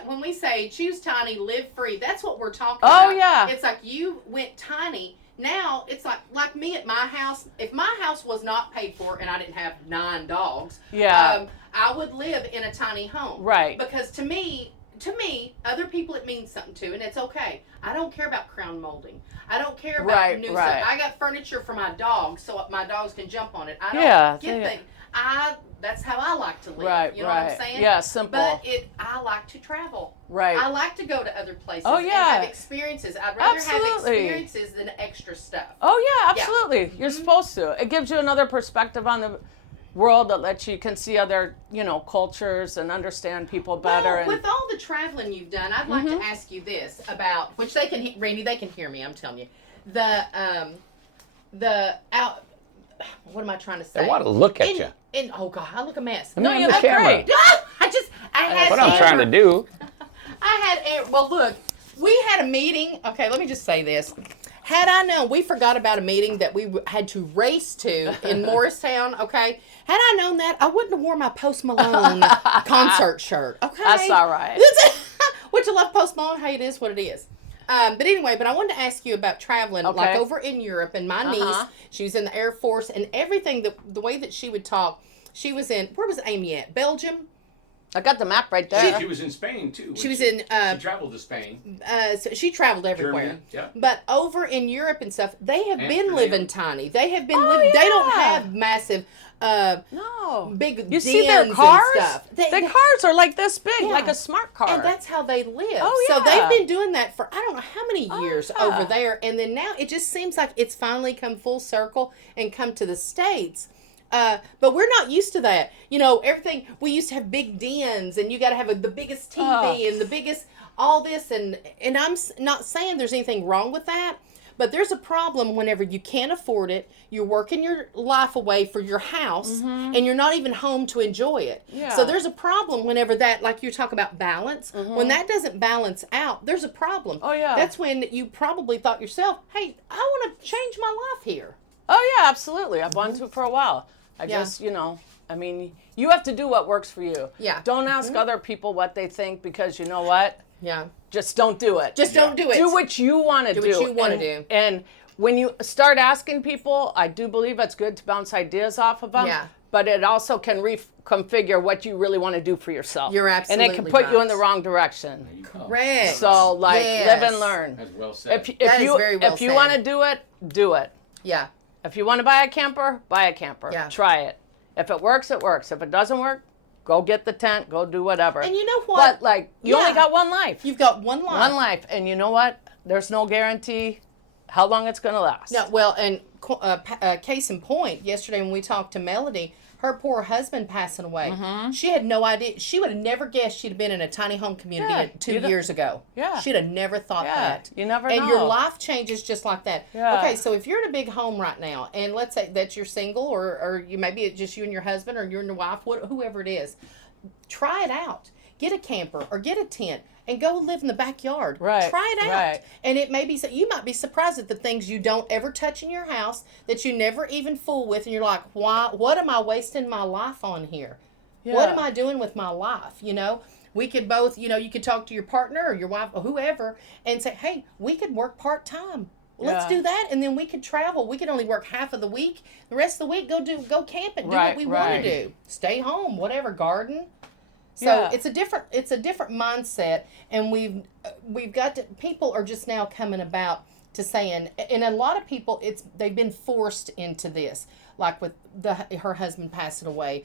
when we say choose tiny, live free, that's what we're talking about. Oh, yeah. It's like you went tiny. Now it's like me at my house. If my house was not paid for and I didn't have 9 dogs, Yeah. I would live in a tiny home. Right. Because to me, to me, other people it means something to, and it's okay. I don't care about crown molding. I don't care about Right, new right. stuff. I got furniture for my dogs, so my dogs can jump on it. I don't Yeah, get things. That's how I like to live. Right, you know what right. I'm saying? Yeah, simple. But I like to travel. Right. I like to go to other places Oh, and yeah. have experiences. I'd rather have Absolutely. experiences than extra stuff. Oh yeah, Yeah. absolutely. You're supposed to. It gives you another perspective on the world that lets you can see other, cultures and understand people better. Well, and with all the traveling you've done, I'd like to ask you this about which they can, Randy, they can hear me. I'm telling you, the out. What am I trying to say? They want to look at you. And oh God, I look a mess. No, you on the look camera. great. I had. What I'm trying to do. Well, look, we had a meeting. Okay, let me just say this. Had I known, we forgot about a meeting that we had to race to in Morristown, okay? Had I known that, I wouldn't have worn my Post Malone concert shirt, okay? That's all right. Which I love Post Malone. Hey, it is what it is. But anyway, I wanted to ask you about traveling, Okay. like over in Europe, and my niece, Uh-huh. she was in the Air Force, and everything, the way that she would talk, she was in, where was Amy at? Belgium? I got the map right there. She was in Spain too. She was in, she traveled to Spain. So she traveled everywhere. Germany, yeah. But over in Europe and stuff, they have been Amsterdam. living tiny. They have been Oh, living. They don't yeah. have massive, No. big. You see their dens cars? And stuff. The cars are like this big, Yeah. like a smart car. And that's how they live. Oh, So yeah. they've been doing that for I don't know how many years yeah. over there. And then now it just seems like it's finally come full circle and come to the States. But we're not used to that. Everything, we used to have big dens and you got to have the biggest TV and the biggest all this. And I'm not saying there's anything wrong with that. But there's a problem whenever you can't afford it, you're working your life away for your house, and you're not even home to enjoy it. Yeah. So there's a problem whenever that, like you talk about balance, when that doesn't balance out, there's a problem. Oh, yeah. That's when you probably thought yourself, hey, I want to change my life here. Oh yeah, absolutely. I've wanted to for a while. I Yeah. just, I mean, you have to do what works for you. Yeah. Don't ask other people what they think because you know what? Yeah. Just don't do it. Just don't do it. Do what you want to do. what you wanna And- do. And when you start asking people, I do believe it's good to bounce ideas off of them. Yeah. But it also can reconfigure what you really want to do for yourself. You're And it can absolutely put you right. in the wrong direction. Correct. So, like, Yes. live and learn. That's well said. If That is you very well if you said. want to do it, do it. Yeah. If you want to buy a camper, buy a camper. Yeah. Try it. If it works, it works. If it doesn't work, go get the tent, go do whatever. And you know what? But like you Yeah. only got one life. You've got one life. One life. And you know what? There's no guarantee how long it's gonna last. No, well, and case in point, yesterday when we talked to Melody, her poor husband passing away. She had no idea. She would have never guessed she'd have been in a tiny home community Yeah, 2 you don't- years ago. Yeah. She'd have never thought Yeah, that. you never and know. your life changes just like that. Yeah. Okay, so if you're in a big home right now, and let's say that you're single, or you maybe it's just you and your husband, or you and your wife, whoever it is, try it out. Get a camper or get a tent and go live in the backyard. Right, Try it out. right. And it may be so you might be surprised at the things you don't ever touch in your house that you never even fool with, and you're like, why? What am I wasting my life on here? What Yeah. am I doing with my life? We could both, you could talk to your partner or your wife or whoever and say, hey, we could work part time. Let's Yeah. do that, and then we could travel. We could only work half of the week. The rest of the week, go camping, do what Right, we want right. to do. Stay home, whatever, garden. So Yeah. it's a different mindset, and we've got to, people are just now coming about to saying, and a lot of people they've been forced into this, like with her husband passing away,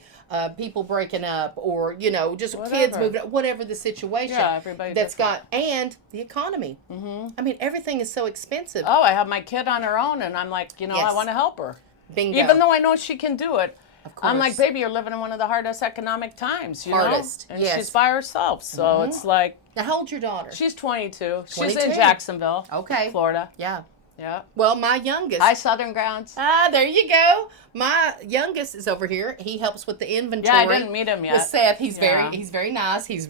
people breaking up, or just kids Whatever. moving, whatever the situation. Yeah, everybody that's different. got, and the economy. I mean, everything is so expensive. Oh, I have my kid on her own, and I'm like, I Yes. want to help her. Bingo. Even though I know she can do it. I'm like, course. baby, you're living in one of the hardest economic times, you Hardest, know? And yes. she's by herself, so it's like, Now, how old's your daughter? she's 22. She's 22. in Jacksonville, Okay. Florida. Yeah. Yeah. Well, my youngest. Hi, Southern Grounds. There you go. My youngest is over here. He helps with the inventory. Yeah, I didn't meet him yet. With Seth, he's Yeah. very nice. He's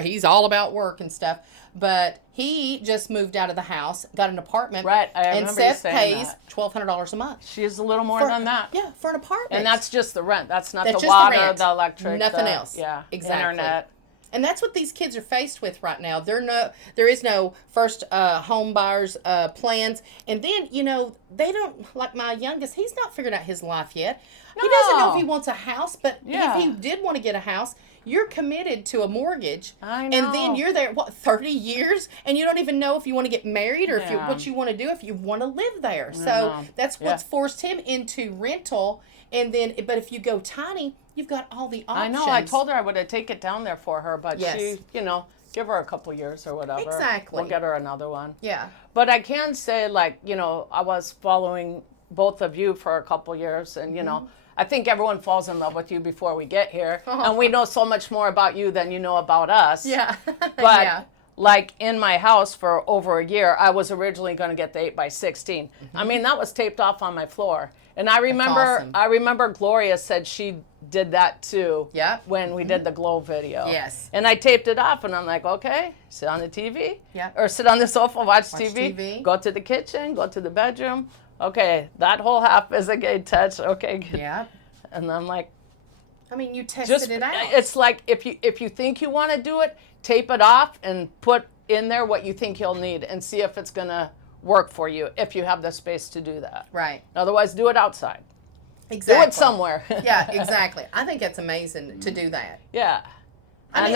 he's all about work and stuff. But he just moved out of the house, got an apartment. Right, I and remember you Seth saying pays that. $1,200 a month. She's a little more For- than that. Yeah, for an apartment. And that's just the rent. That's not That's the just the water, rent. the electric. Nothing the- else. Yeah, Exactly. internet. And that's what these kids are faced with right now. There is no first home buyers plans. And then, they don't, like my youngest, he's not figured out his life yet. He doesn't know No. if he wants a house, but Yeah. if he did want to get a house, you're committed to a mortgage. I And then know. you're there, 30 years? And you don't even know if you want to get married or if Yeah. what you want to do, if you want to live there. So know. that's what's Yeah. forced him into rental. And then, but if you go tiny, you've got all the I options. know. I told her I would take it down there for her, but Yes. she, give her a couple years or whatever. Exactly. We'll get her another one. Yeah. But I can say, like, I was following both of you for a couple years, and, Mm-hmm. I think everyone falls in love with you before we get here. And we know so much more about you than you know about us. Yeah. But, yeah. like, in my house for over a year, I was originally going to get the 8x16. I mean, that was taped off on my floor. And I remember, awesome. Gloria said she did that too. Yep. When we did the Glow video. Yes. And I taped it off, and I'm like, okay, sit on the TV. Yep. Or sit on the sofa, watch TV. TV. Go to the kitchen. Go to the bedroom. Okay, that whole half is a gay touch. Okay, good. Yeah. And I'm like, I mean, you tested just it out. it's like if you think you want to do it, tape it off and put in there what you think you'll need, and see if it's gonna work for you if you have the space to do that. Right. Otherwise, do it outside. Exactly. Do it somewhere. Yeah, exactly. I think it's amazing to do that. Yeah. I And mean,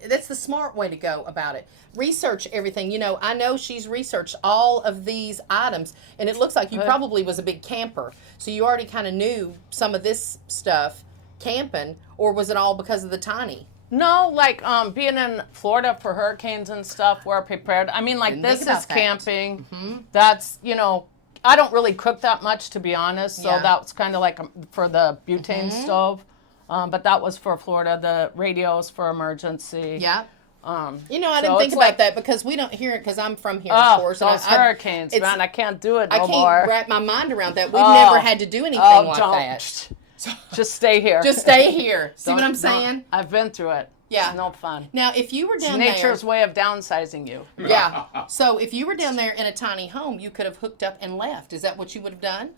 then that's the smart way to go about it. Research everything. I know she's researched all of these items, and it looks like you probably was a big camper, so you already kind of knew some of this stuff camping, or was it all because of the tiny? no, like being in Florida for hurricanes and stuff, we're prepared. I mean, like Didn't this think about is that. camping. That's I don't really cook that much, to be honest. So Yeah. that's kind of like for the butane stove. But that was for Florida. The radios for emergency. Yeah. I So didn't think it's about like- that because we don't hear it because I'm from here, Oh, of course. and those I- hurricanes, it's- man! I can't do it I no can't more. wrap my mind around that. We've Oh. never had to do anything like don't. that. Just stay here. Just stay here. See what Don't- I'm saying? don't. I've been through it. Yeah. It's no fun. Now, if you were It's down nature's there, way of downsizing you. yeah. So if you were down there in a tiny home, you could have hooked up and left. Is that what you would have done?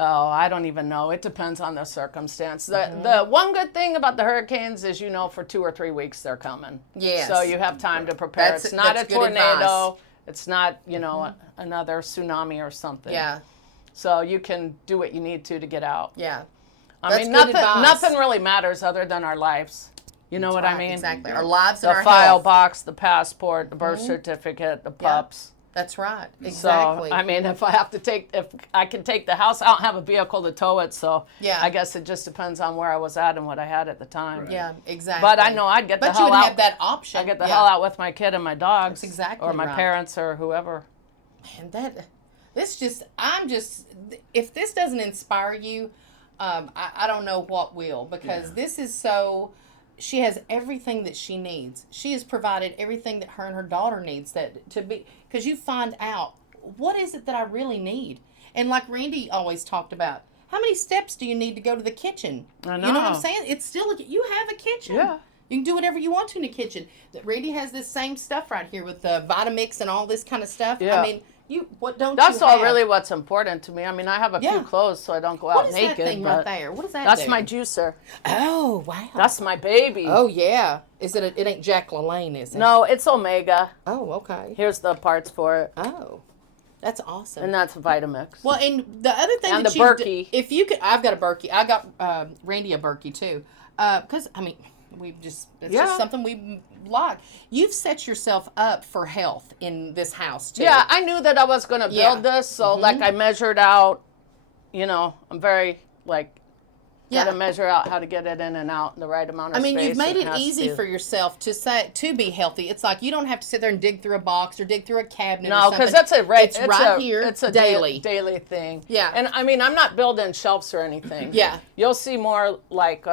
Oh, I don't even know. It depends on the circumstance. The Mm-hmm. the one good thing about the hurricanes is for 2 or 3 weeks they're coming. Yes. So you have time to prepare. That's- It's not that's a good tornado. advice. Mm-hmm. It's not, another tsunami or something. Yeah. So you can do what you need to get out. Yeah. I That's mean, good advice. nothing really matters other than our lives. You know what I Right, mean? Exactly. Our lives and The our file health. box, the passport, the birth certificate, the pups. That's right. Exactly. So I mean, if I can take the house, I don't have a vehicle to tow it, so Yeah. I guess it just depends on where I was at and what I had at the time. yeah, exactly. But I know I'd get the But you hell would out. have that option. I get the Yeah. hell out with my kid and my dogs, That's exactly or my right. parents or whoever. And if this doesn't inspire you, I don't know what will, because this is she has everything that she needs. She has provided everything that her and her daughter needs because you find out, what is it that I really need? And like Randy always talked about, how many steps do you need to go to the kitchen? I You know what I'm know. saying? It's still, you have a kitchen. Yeah. You can do whatever you want to in the kitchen. Randy has this same stuff right here with the Vitamix and all this kind of stuff. Yeah. I mean, what don't That's you all have? really what's important to me. I mean, I have a Yeah. few clothes so I don't go What out is naked. that thing but right there? What is that? That's do? my juicer. Oh wow. That's my baby. Oh yeah. Is it? It ain't Jack LaLanne, is it? No, it's Omega. Oh okay. Here's the parts for it, Oh, that's awesome. and that's Vitamix. Well, and the other thing And that the you Berkey. if you could, I've got a Berkey. I got Randy a Berkey too. Because I mean, it's Yeah. just something we like. You've set yourself up for health in this house too. Yeah, I knew that I was going to build Yeah. this, so like I measured out, I'm very Yeah. gotta measure out how to get it in and out in the right amount of I mean, space. you've made it has easy to. for yourself to be healthy. It's like you don't have to sit there and dig through a box or dig through a cabinet. No, or something. because that's It's right here. It's a daily. daily thing. Yeah. And I mean, I'm not building shelves or anything. Yeah. You'll see more like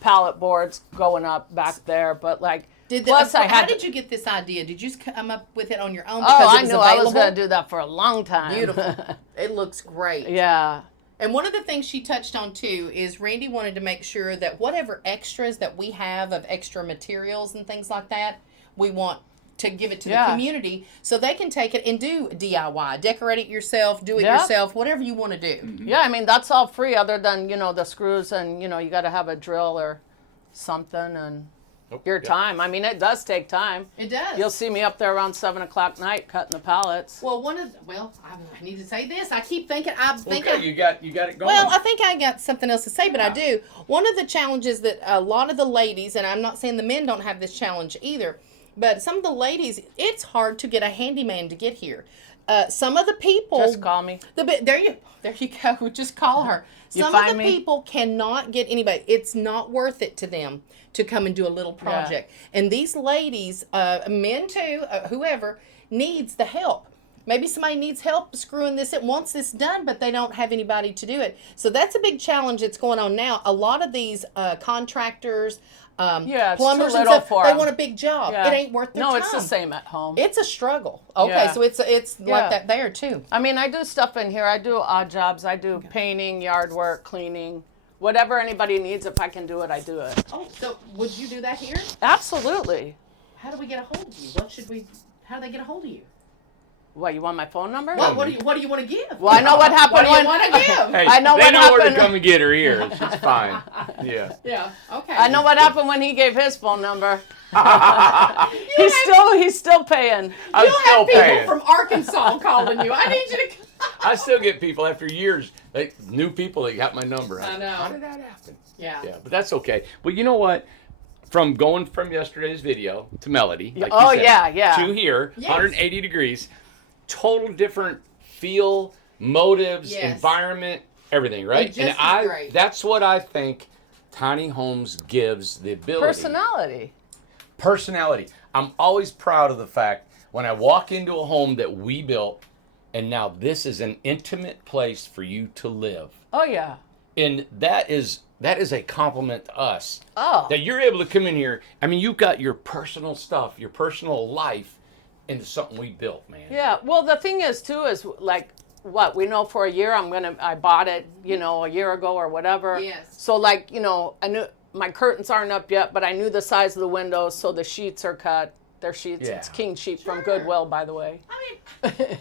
pallet boards going up back there, but like. Plus, I how had. did you get this idea? Did you just come up with it on your own? Oh, Because I it was knew I was available? going to do that for a long time. Beautiful. It looks great. Yeah. And one of the things she touched on too is Randy wanted to make sure that whatever extras that we have of extra materials and things like that, we want to give it to the Yeah. community so they can take it and do DIY, decorate it yourself, do it Yeah. yourself, whatever you want to do. Yeah, I mean, that's all free other than, the screws and, you got to have a drill or something. And your time. I mean, it does take time. It does. You'll see me up there around 7:00 night cutting the pallets. Well, I need to say this. I keep thinking. Okay, you got it going. Well, I think I got something else to say, but I do. One of the challenges that a lot of the ladies, and I'm not saying the men don't have this challenge either, but some of the ladies, it's hard to get a handyman to get here. Some of the people Just call me. There you go. Just call her. You Some of find the me? people cannot get anybody. It's not worth it to them to come and do a little project. And these ladies, men too, whoever, needs the help. Maybe somebody needs help screwing this, wants this done, but they don't have anybody to do it. So that's a big challenge that's going on now. A lot of these contractors, It's plumbers too and little stuff, for they 'em. want a big job. Yeah. It ain't worth their time. No, it's the same at home. It's a struggle. Okay, Yeah. so it's Yeah. like that there too. I mean, I do stuff in here. I do odd jobs. I do painting, yard work, cleaning. Whatever anybody needs, if I can do it, I do it. Oh, so would you do that here? Absolutely. How do we get a hold of you? How do they get a hold of you? What, you want my phone number? What do you want to give? Well, I know what happened What do you when- want to give? Hey, I know they what know where to happened. come and get her here. It's fine. Yeah. Yeah. Okay. I know what happened when he gave his phone number. He's still paying. I'm You'll still have people paying. from Arkansas calling you. I need you to. I still get people after years, new people that got my number. I know. How did that happen? Yeah. Yeah, but that's okay. Well, you know what? From yesterday's video to Melody, like Oh, you said, yeah. to here, Yes. 180 degrees, total different feel, motives, Yes. environment, everything, right? just as great. That's what I think tiny homes gives the ability. Personality. I'm always proud of the fact when I walk into a home that we built, and now this is an intimate place for you to live. Oh, yeah. And that is a compliment to us. Oh. That you're able to come in here. I mean, you've got your personal stuff, your personal life into something we built, man. Yeah. Well, the thing is, too, is like, what, we know for a year I bought it, a year ago or whatever. Yes. So, like, I knew my curtains aren't up yet, but I knew the size of the windows, so the sheets are cut. They're sheets. Yeah. It's King Sheet from Sure. Goodwill, by the way. I mean,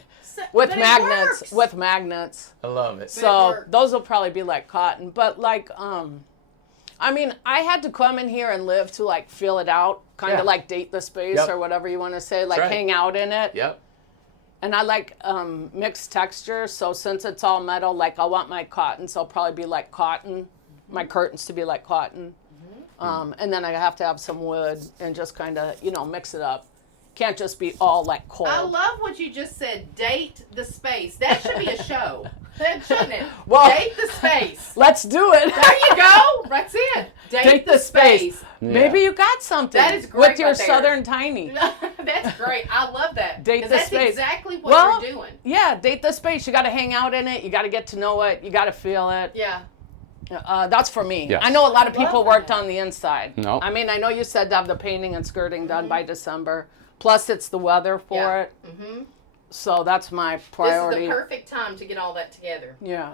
With but it magnets. works. With magnets. I love it. So works. those will probably be like cotton. But like, I mean, I had to come in here and live to like feel it out, kind of Yeah. like date the space Yep. or whatever you want to say, like right. hang out in it. Yep. And I like mixed textures. So since it's all metal, like I want my cottons, I'll probably be like cotton, my curtains to be like cotton. And then I have to have some wood and just kind of, mix it up. Can't just be all like cold. I love what you just said. Date the space. That should be a show. That shouldn't it? Well- Date the space. Let's do it. There you go. That's it. Date the space. Maybe you got something. That is great with your right there. Southern Tiny. That's great. I love that. Date 'Cause the that's space. exactly what Well, you're doing. Yeah, date the space. You got to hang out in it. You got to get to know it. You got to feel it. Yeah. That's for me. Yes. I know a lot of I love people worked that. on the inside. No. I mean, I know you said to have the painting and skirting done by December. Plus, it's the weather for Yeah. it. So that's my This priority. is the perfect time to get all that together. Yeah.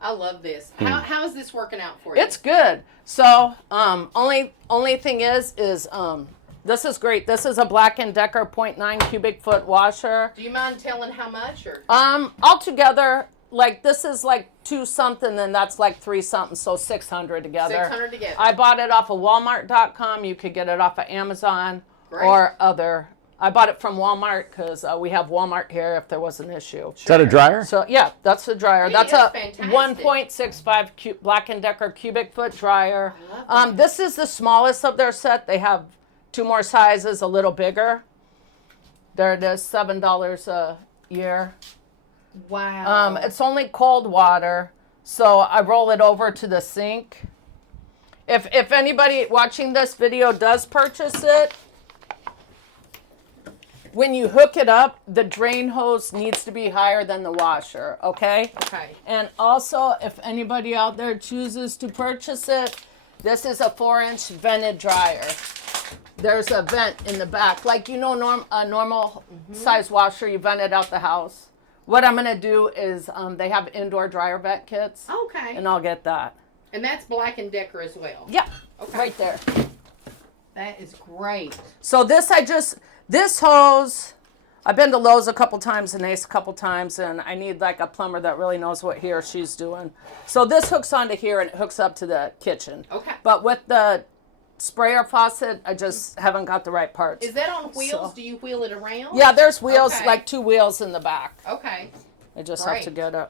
I love this. How is this working out for you? It's good. So, only thing is this is great. This is a Black & Decker 0.9 cubic foot washer. Do you mind telling how much or? Altogether, like this is like 2 something, then that's like 3 something, so 600 together. 600 together. I bought it off of Walmart.com. You could get it off of Amazon Great. or other. I bought it from Walmart because we have Walmart here if there was an issue. Is that a dryer? So yeah, that's the dryer. Hey, That's that's a fantastic. 1.65 Black & Decker cubic foot dryer. I love that. This is the smallest of their set. They have 2 more sizes, a little bigger. There it is, $7 a year. Wow. It's only cold water, so I roll it over to the sink. If anybody watching this video does purchase it, when you hook it up, the drain hose needs to be higher than the washer, okay? Okay. And also, if anybody out there chooses to purchase it, this is a 4-inch vented dryer. There's a vent in the back. Like, a normal size washer, you vent it out the house. What I'm going to do is they have indoor dryer vent kits, Okay. and I'll get that. And that's Black & Decker as well. Yeah, Okay. right there. That is great. So this hose, I've been to Lowe's a couple times and Ace a couple times, and I need like a plumber that really knows what he or she's doing. So this hooks onto here and it hooks up to the kitchen. Okay. But with the sprayer faucet. I just haven't got the right parts. Is that on wheels? So- Do you wheel it around? Yeah, there's wheels, Okay. like 2 wheels in the back. Okay. I just have to Great. get it.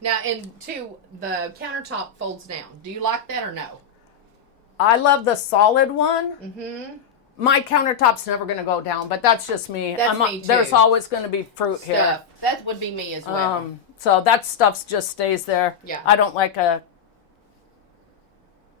Now, and two, the countertop folds down. Do you like that or no? I love the solid one. Mm-hmm. My countertop's never going to go down, but that's just me. That's me, too. There's always going to be fruit here. Stuff. That would be me as well. So that stuff just stays there. Yeah. I don't like a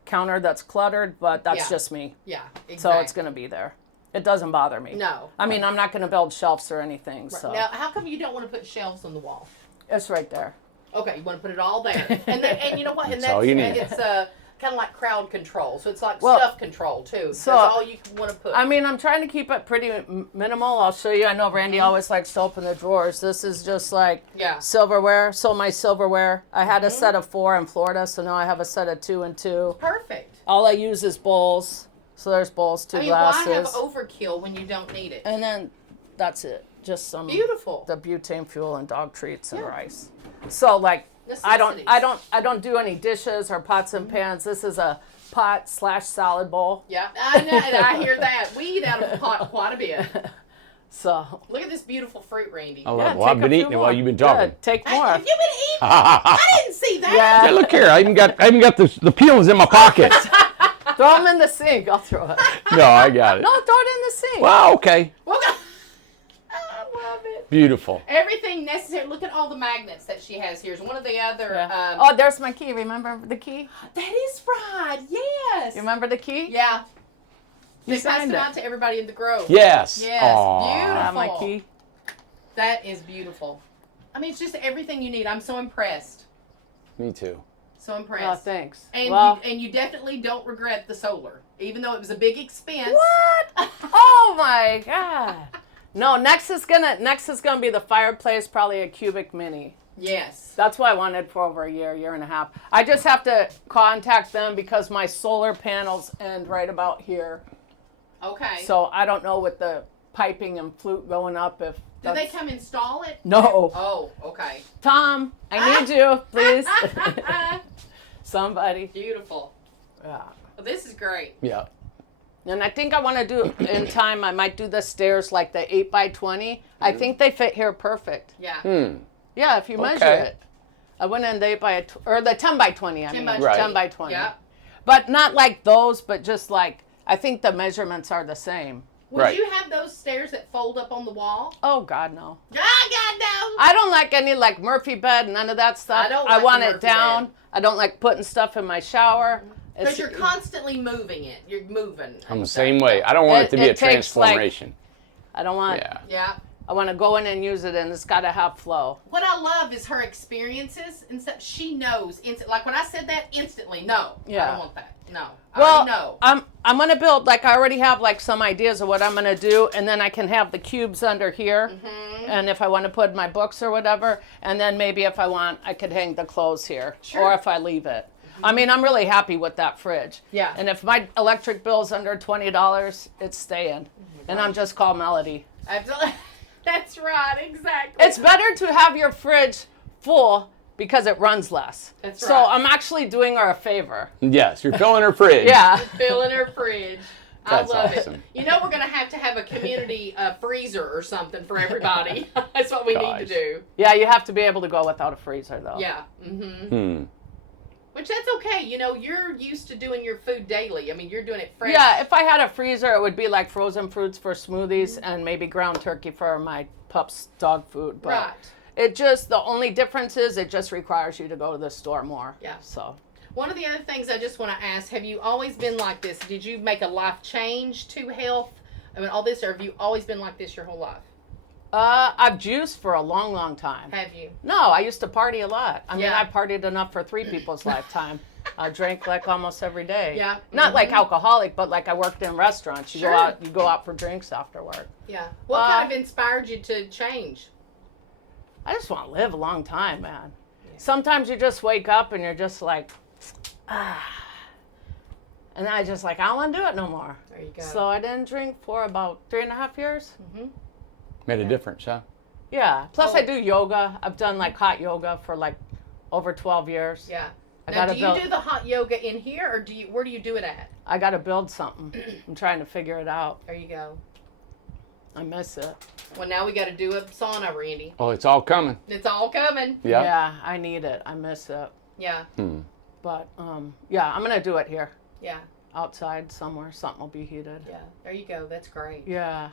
counter that's cluttered, but that's Yeah. just me. Yeah, exactly. So it's going to be there. It doesn't bother me. No. I mean, I'm not going to build shelves or anything, so Now, how come you don't want to put shelves on the wall? it's right there. Okay, you want to put it all there, and you know what? And That's all you need. It's kind of like crowd control, so it's like Well, stuff control too. so- That's all you want to put. I mean, I'm trying to keep it pretty minimal. I'll show you. I know Randy always likes to open the drawers. This is just like Yeah. silverware. So my silverware, I had a set of 4 in Florida, so now I have a set of 2 and 2. Perfect. All I use is bowls. So there's bowls, 2 I mean, glasses. why have overkill when you don't need it? And then that's it. Just some Beautiful. the butane fuel and dog treats and Yeah. rice. So like I don't Necessities. do any dishes or pots and pans. This is a pot / salad bowl. Yeah, I know. And I hear that. We eat out of a pot quite a bit. So Look at this beautiful fruit, Randy. I love yeah, it. Well, I've take a been few eating it while more. you've been talking. Good. Take Hey, more. have you been eating? I didn't see that. Yeah. Hey, look here. I even got the peels in my pocket. Throw them in the sink. I'll throw it. No, I got it. No, throw it in the sink. Wow. Okay. Well, I love it. Beautiful. Everything necessary. Look at all the magnets that she has here. Is one of the other. Yeah. Oh, there's my key. Remember the key? That is right. Yes. You remember the key? Yeah. They You passed signed it it. out to everybody in the grove. Yes. Yes, Aw. Ah, my Beautiful. key. That is beautiful. I mean, it's just everything you need. I'm so impressed. Me too. So Oh, impressed. thanks. And Well, you definitely don't regret the solar, even though it was a big expense. what? Oh my god. No, next is gonna be the fireplace, probably a cubic mini. Yes. That's what I wanted for over a year and a half. I just have to contact them because my solar panels end right about here. Okay. So I don't know with the piping and flute going up if. Did they that's- come install it? No. Oh, okay. Tom, I need you, please. Somebody. Beautiful. Yeah. Well, this is great. Yeah. And I think I want to do in time. I might do the stairs like the 8x20. I think they fit here perfect. Yeah. Yeah, if you measure Okay. it. I went in the 8x or the 10x20. I 10 mean, by Right. 10x20. Yeah. But not like those, but just like I think the measurements are the same. Would Right. you have those stairs that fold up on the wall? Oh God, no. Ah, God, no. I don't like any like Murphy bed, none of that stuff. I don't like want the it Murphy down. bed. I don't like putting stuff in my shower. Because you're constantly moving it. You're moving. I'm and the stuff. same way. I don't want it to be a It takes, like- transformation. I don't want. Yeah. Yeah. I want to go in and use it, and it's got to have flow. What I love is her experiences and stuff. She knows like when I said that instantly. No, I Yeah. don't want that. No, I Well, already know. I'm gonna build like I already have like some ideas of what I'm gonna do, and then I can have the cubes under here, Mm-hmm. and if I want to put my books or whatever, and then maybe if I want, I could hang the clothes here, Sure. or if I leave it. I mean, I'm really happy with that fridge. Yeah. And if my electric bill's under $20, it's staying, and I'm just call Melody. Absolutely. That's right. Exactly. It's better to have your fridge full because it runs less. That's So right. I'm actually doing her a favor. Yes, you're filling her fridge. Yeah. filling her fridge. That's I love awesome. it. You know, we're going to have a community freezer or something for everybody. That's what we need Gosh. to do. Yeah, you have to be able to go without a freezer though. Yeah. Mm-hmm. Which that's okay. You know, you're used to doing your food daily. I mean, you're doing it fresh. Yeah, if I had a freezer, it would be like frozen fruits for smoothies and maybe ground turkey for my pup's dog food. But Right. it just, the only difference is it just requires you to go to the store more. Yeah. So, One of the other things I just want to ask, have you always been like this? Did you make a life change to health? I mean, all this, or have you always been like this your whole life? I've juiced for a long, long time. Have you? No, I used to party a lot. I mean, Yeah. I partied enough for 3 people's lifetime. I drank like almost every day. Yeah. Not like alcoholic, but like I worked in restaurants. You Sure. go out for drinks after work. Yeah. What kind of inspired you to change? I just want to live a long time, man. Sometimes you just wake up and you're just like, and I just like, I don't want to do it no more. There you go. So I didn't drink for about 3.5 years. Made a difference, huh? Yeah. Plus Oh. I do yoga. I've done like hot yoga for like over 12 years. Yeah. I Now, gotta do you build. do the hot yoga in here, or where do you do it at? I gotta build something. I'm trying to figure it out. There you go. I miss it. Well, now we got to do a sauna, Randy. Oh, it's all coming. It's all coming. Yeah. Yeah, I need it. I miss it. Yeah. But yeah, I'm gonna do it here, Yeah. outside somewhere. Something will be heated. Yeah. There you go. That's great. Yeah.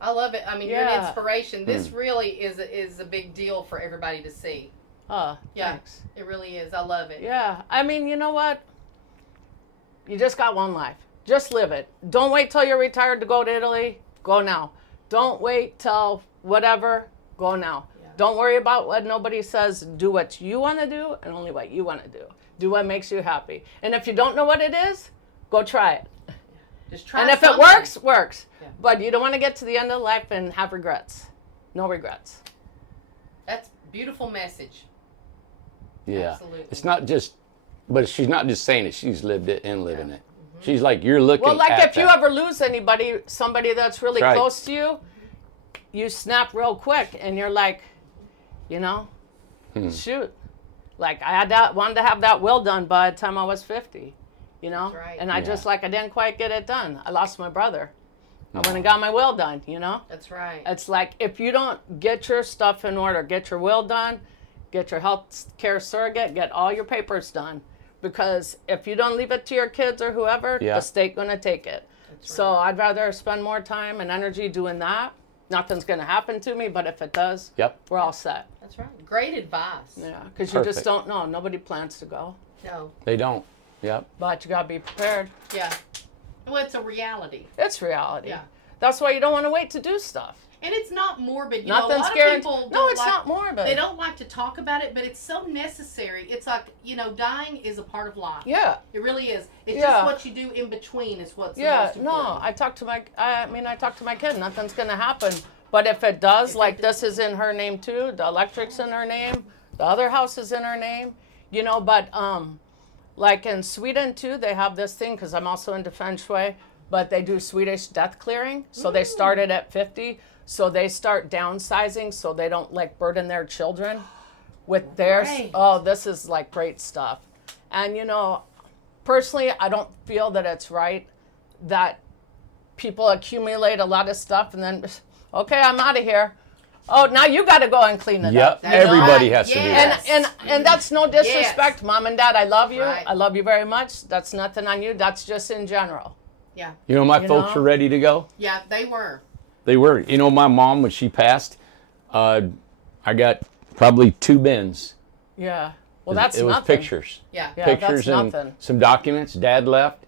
I love it. I mean, you're an Yeah. inspiration. This really is a big deal for everybody to see. Yeah. Thanks. It really is. I love it. Yeah. I mean, you know what? You just got one life. Just live it. Don't wait till you're retired to go to Italy. Go now. Don't wait till whatever. Go now. Yeah. Don't worry about what nobody says. Do what you want to do and only what you want to do. Do what makes you happy. And if you don't know what it is, go try it. Just try And if something. it works, works. Yeah. But you don't want to get to the end of life and have regrets. No regrets. That's a beautiful message. Yeah. Absolutely. It's not just, but she's not just saying it. She's lived it and living it. She's like, you're looking Well, like at if you that. ever lose anybody, somebody that's really That's right. close to you, you snap real quick and you're like, you know, shoot. Like I had wanted to have that will done by the time I was 50, you know? That's right. And I Yeah. just I didn't quite get it done. I lost my brother. I went and got my will done, you know? That's right. It's like if you don't get your stuff in order, get your will done, get your health care surrogate, get all your papers done. Because if you don't leave it to your kids or whoever, Yeah. the state gonna take it. So I'd rather spend more time and energy doing that. Nothing's gonna happen to me, but if it does, Yep. we're all set. That's right. Great advice. Yeah, because you just Perfect. don't know. Nobody plans to go, No. They don't. Yep. but you gotta be prepared. Yeah. Well, it's a reality. It's reality. Yeah. That's why you don't want to wait to do stuff. And it's not morbid. You Nothing's know, a lot guaranteed. of people No, don't it's like, not morbid. They don't like to talk about it, but it's so necessary. It's like, dying is a part of life. Yeah. It really is. It's Yeah. just what you do in between is what's the Yeah, most no, important. I talk to my kid. Nothing's gonna happen. But if it does, like this is in her name too. The electric's in her name. The other house is in her name. You know, but like in Sweden too, they have this thing because I'm also into Feng Shui. But they do Swedish death clearing. So they started at 50. So they start downsizing so they don't like burden their children with theirs. Right. Oh, this is like great stuff. And you know, personally, I don't feel that it's right that people accumulate a lot of stuff and then, okay, I'm out of here. Oh, now you got to go and clean it Yep. up. That's Everybody right. has to do Yes. that. And that's no disrespect, Yes. Mom and Dad. I love you. Right. I love you very much. That's nothing on you. That's just in general. Yeah. You know, my You folks know? are ready to go. Yeah, they were. They were. You know, my mom, when she passed, I got probably 2 bins. Yeah. Well, that's it was nothing. pictures. Yeah. Yeah, Pictures that's and nothing. some documents. Dad left.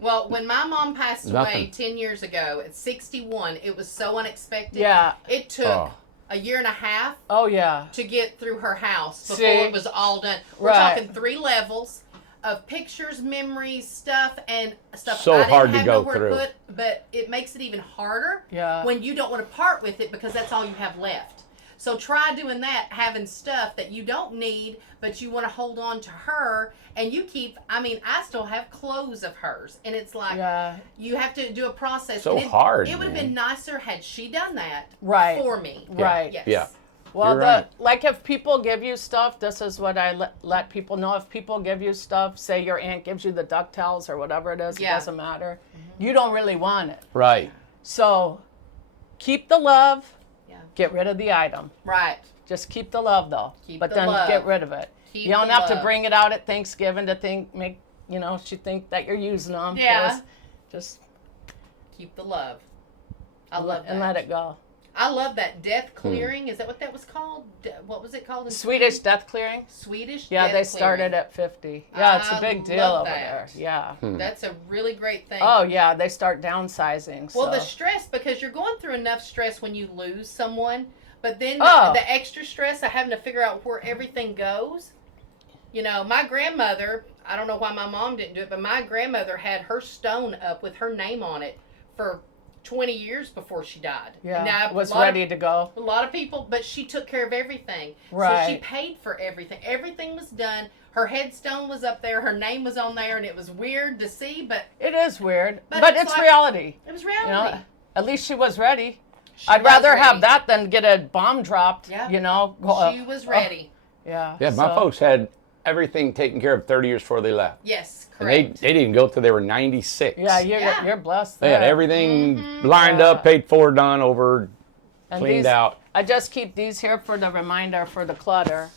Well, when my mom passed away Nothing. 10 years ago at 61, it was so unexpected. Yeah. It took Oh. a year and a half Oh, yeah. to get through her house before See? it was all done. We're Right. talking 3 levels of pictures, memories, stuff, and stuff So I didn't hard to have go nowhere through. put, but it makes it even harder Yeah. when you don't want to part with it because that's all you have left. So try doing that, having stuff that you don't need, but you want to hold on to her, and you keep. I mean, I still have clothes of hers, and it's like Yeah. you have to do a process. So and hard, It would have man. been nicer had she done that Right. for me. Right. Yes. Yeah. Well, You're right. like if people give you stuff, this is what I let people know. If people give you stuff, say your aunt gives you the DuckTales or whatever it is, Yeah. it doesn't matter. You don't really want it. Right. So keep the love, Yeah. get rid of the item. Right. Just keep the love though. Keep but the then love. get rid of it. Keep You don't the have to love. bring it out at Thanksgiving to she think that you're using them. Yeah. Just Keep the love. I love that. and let it go. I love that death clearing. Is that what that was called? What was it called? In Swedish Sweden? death clearing. Swedish. Yeah, death they started clearing. at 50. Yeah, it's a I big deal love over that. there. Yeah. That's a really great thing. Oh yeah, they start downsizing. Well, so. the stress, because you're going through enough stress when you lose someone, but then Oh. the extra stress of having to figure out where everything goes. You know, my grandmother, I don't know why my mom didn't do it, but my grandmother had her stone up with her name on it for 20 years before she died. Yeah, Now, was a lot ready to go. A lot of people, but she took care of everything. So she Right. paid for everything. Everything was done. Her headstone was up there. Her name was on there, and it was weird to see, but It is weird, But but it's it's like- reality. it was You reality. know, at least she was ready. She I'd was rather ready. have that than get a bomb dropped. Yeah. You know. She was ready. Yeah. Yeah, my so- folks had everything taken care of 30 years before they left. Yes, And they didn't go till they were 96. Yeah, Yeah. you're blessed. They had there. everything lined up, paid for, done, over, And cleaned these- out. I just keep these here for the reminder for the clutter.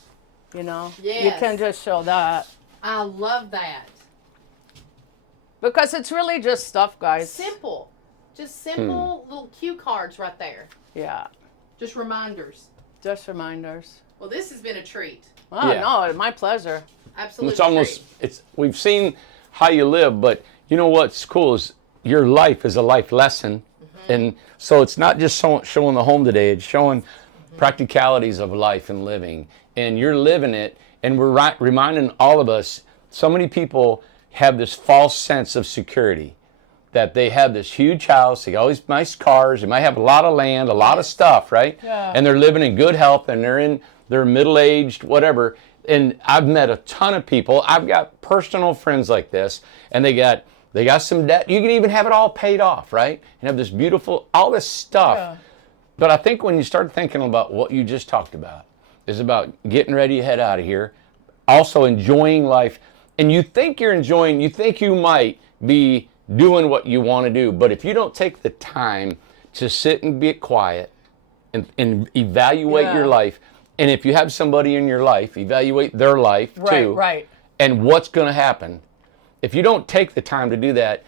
You know, you Yes. can just show that I love that. because it's really just stuff, guys. Simple. Just simple little cue cards right there. Yeah, Just reminders. just reminders. Well, this has been a treat. Oh Yeah. no, my pleasure. Absolutely. It's almost, we've seen how you live, but you know what's cool is your life is a life lesson. And so it's not just showing the home today, it's showing practicalities of life and living. And you're living it, and we're reminding all of us, so many people have this false sense of security, that they have this huge house, they got all these nice cars, they might have a lot of land, a lot of stuff, right? Yeah. And they're living in good health, and they're middle-aged, whatever. And I've met a ton of people. I've got personal friends like this, and they got some debt. You can even have it all paid off, right? And have this beautiful, all this stuff. Yeah. But I think when you start thinking about what you just talked about, is about getting ready to head out of here, also enjoying life. And you think you might be doing what you want to do, but if you don't take the time to sit and be quiet and evaluate Yeah. your life, and if you have somebody in your life, evaluate their life too. Right. And what's going to happen. If you don't take the time to do that,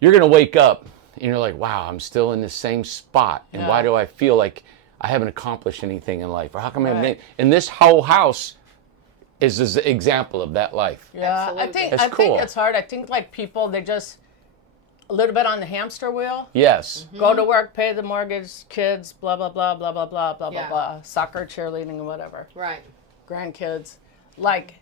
you're going to wake up and you're like, wow, I'm still in the same spot. And why Yeah. do I feel like I haven't accomplished anything in life? Or how come I haven't? Right. And this whole house is an example of that life. Yeah, Absolutely. That's I cool. think it's hard. I think like people, they just a little bit on the hamster wheel. Yes. Go to work, pay the mortgage, kids, blah blah blah blah blah blah blah Yeah. blah blah. Soccer, cheerleading, and whatever. Right. Grandkids, like.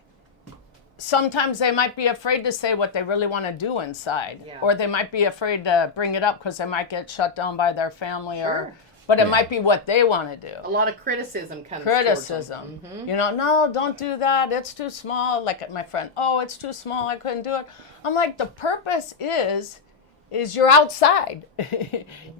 Sometimes they might be afraid to say what they really want to do inside, Yeah. or they might be afraid to bring it up because they might get shut down by their family, Sure. or. But it might be what they want to do. A lot of criticism comes towards Criticism. them. You know, no, don't do that. It's too small. Like my friend, oh, it's too small. I couldn't do it. I'm like, the purpose is you're outside.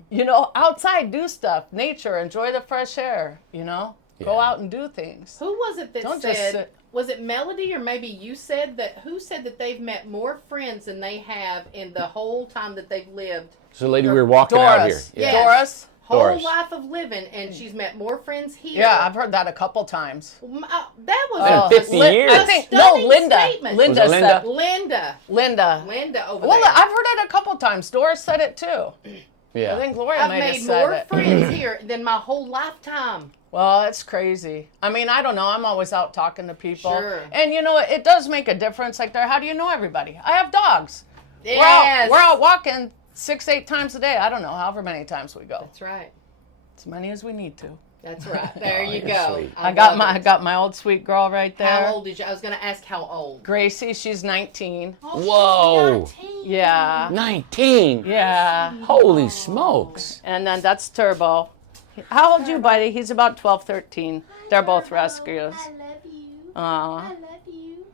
You know, outside, do stuff. Nature, enjoy the fresh air. You know, go Yeah. out and do things. Who was it that Don't just said? sit. Was it Melody or maybe you said that? Who said that they've met more friends than they have in the whole time that they've lived? So, lady, we were walking out here. Doris. Yeah. Doris. Whole Doris. life of living, and she's met more friends here. Yeah, I've heard that a couple times. That was Been a 50 years. I think no, stunning Linda. statement. Linda Was it Linda? said. Linda Linda. over Well, there. I've heard it a couple times. Doris said it too. Yeah. I think Gloria I've might have made said more it. friends here than my whole lifetime. Well, it's crazy. I mean, I don't know. I'm always out talking to people. Sure. And you know, it does make a difference. Like there, how do you know everybody? I have dogs. Yes. We're out walking 6-8 times a day. I don't know, however many times we go. That's right. As many as we need to. That's right. There you you're go. sweet. I got love it. my old sweet girl right there. How old is you? I was going to ask how old. Gracie, she's 19. Oh, Whoa. she's 19. Yeah. 19. Yeah. Holy smokes. And then that's Turbo. How old you, buddy? He's about 12, 13. They're both rescues. I love you. Aw. I love you.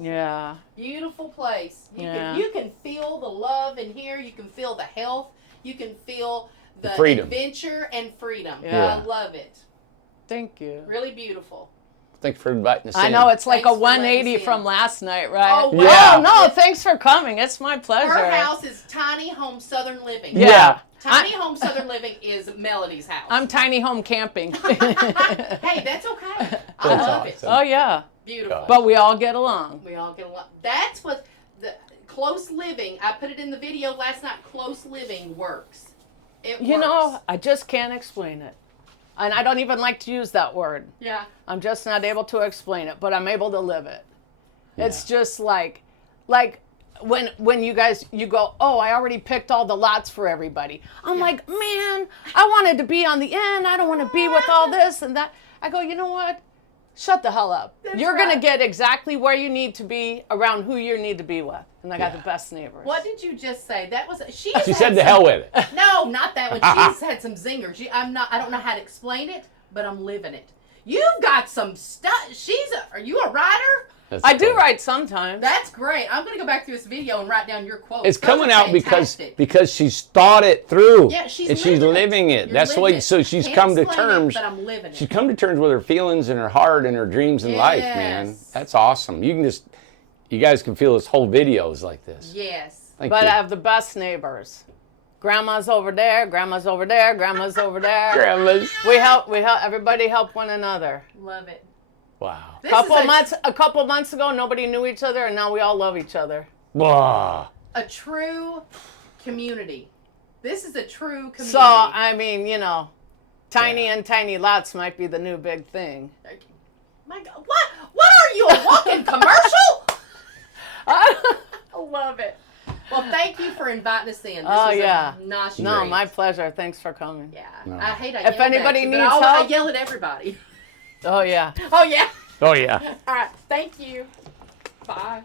Yeah. Beautiful place. Yeah. You can feel the love in here. You can feel the health. You can feel the freedom. adventure and freedom. Yeah. I love it. Thank you. Really beautiful. Thanks for inviting us I in. know it's like Thanks a for letting us 180 in. from last night, right? Oh, wow. Yeah. Oh, no, thanks for coming. It's my pleasure. Her house is Tiny Home Southern Living. Yeah. Tiny Home Southern Living is Melody's house. I'm tiny home camping. Hey, that's okay. I That's love it. awesome. Oh, yeah. Beautiful. But we all get along. We all get along. That's what the close living. I put it in the video last night. Close living works. It You works. know, I just can't explain it. And I don't even like to use that word. Yeah. I'm just not able to explain it, but I'm able to live it. It's just like when you guys, you go, oh, I already picked all the lots for everybody. I'm like, man, I wanted to be on the end. I don't want to be with all this and that. I go, you know what? Shut the hell up. That's You're going to right. get exactly where you need to be around who you need to be with. And I got Yeah. the best neighbors. What did you just say? That was She had said the some- hell with it. No, not that one. She's had some zingers. I don't know how to explain it, but I'm living it. You've got some stuff. Are you a writer? I do cool. write sometimes. That's great. I'm gonna go back through this video and write down your quotes. It's Those coming are out fantastic. because she's thought it through. Yeah, she's and she's living it. You're That's living why. it. So she's Can't come to explain it, terms. but I'm living it. She's come to terms with her feelings and her heart and her dreams in life, man. Yes. That's awesome. You guys can feel this whole video is like this. Yes. Thank But you. I have the best neighbors. Grandma's over there, grandma's over there, grandma's over there. Grandmas. We help, everybody help one another. Love it. Wow. This is A couple months ago, nobody knew each other, and now we all love each other. Wow. a true community. This is a true community. So, I mean, tiny and tiny lots might be the new big thing. My God, what are you, a walking commercial? I love it. Well, thank you for inviting us in. This Oh, was yeah. a nice No, treat. my pleasure. Thanks for coming. Yeah. No. I hate I If yelled at anybody you, but needs I help- yell at everybody. Oh, yeah. Oh, yeah. Oh yeah. All right. Thank you. Bye.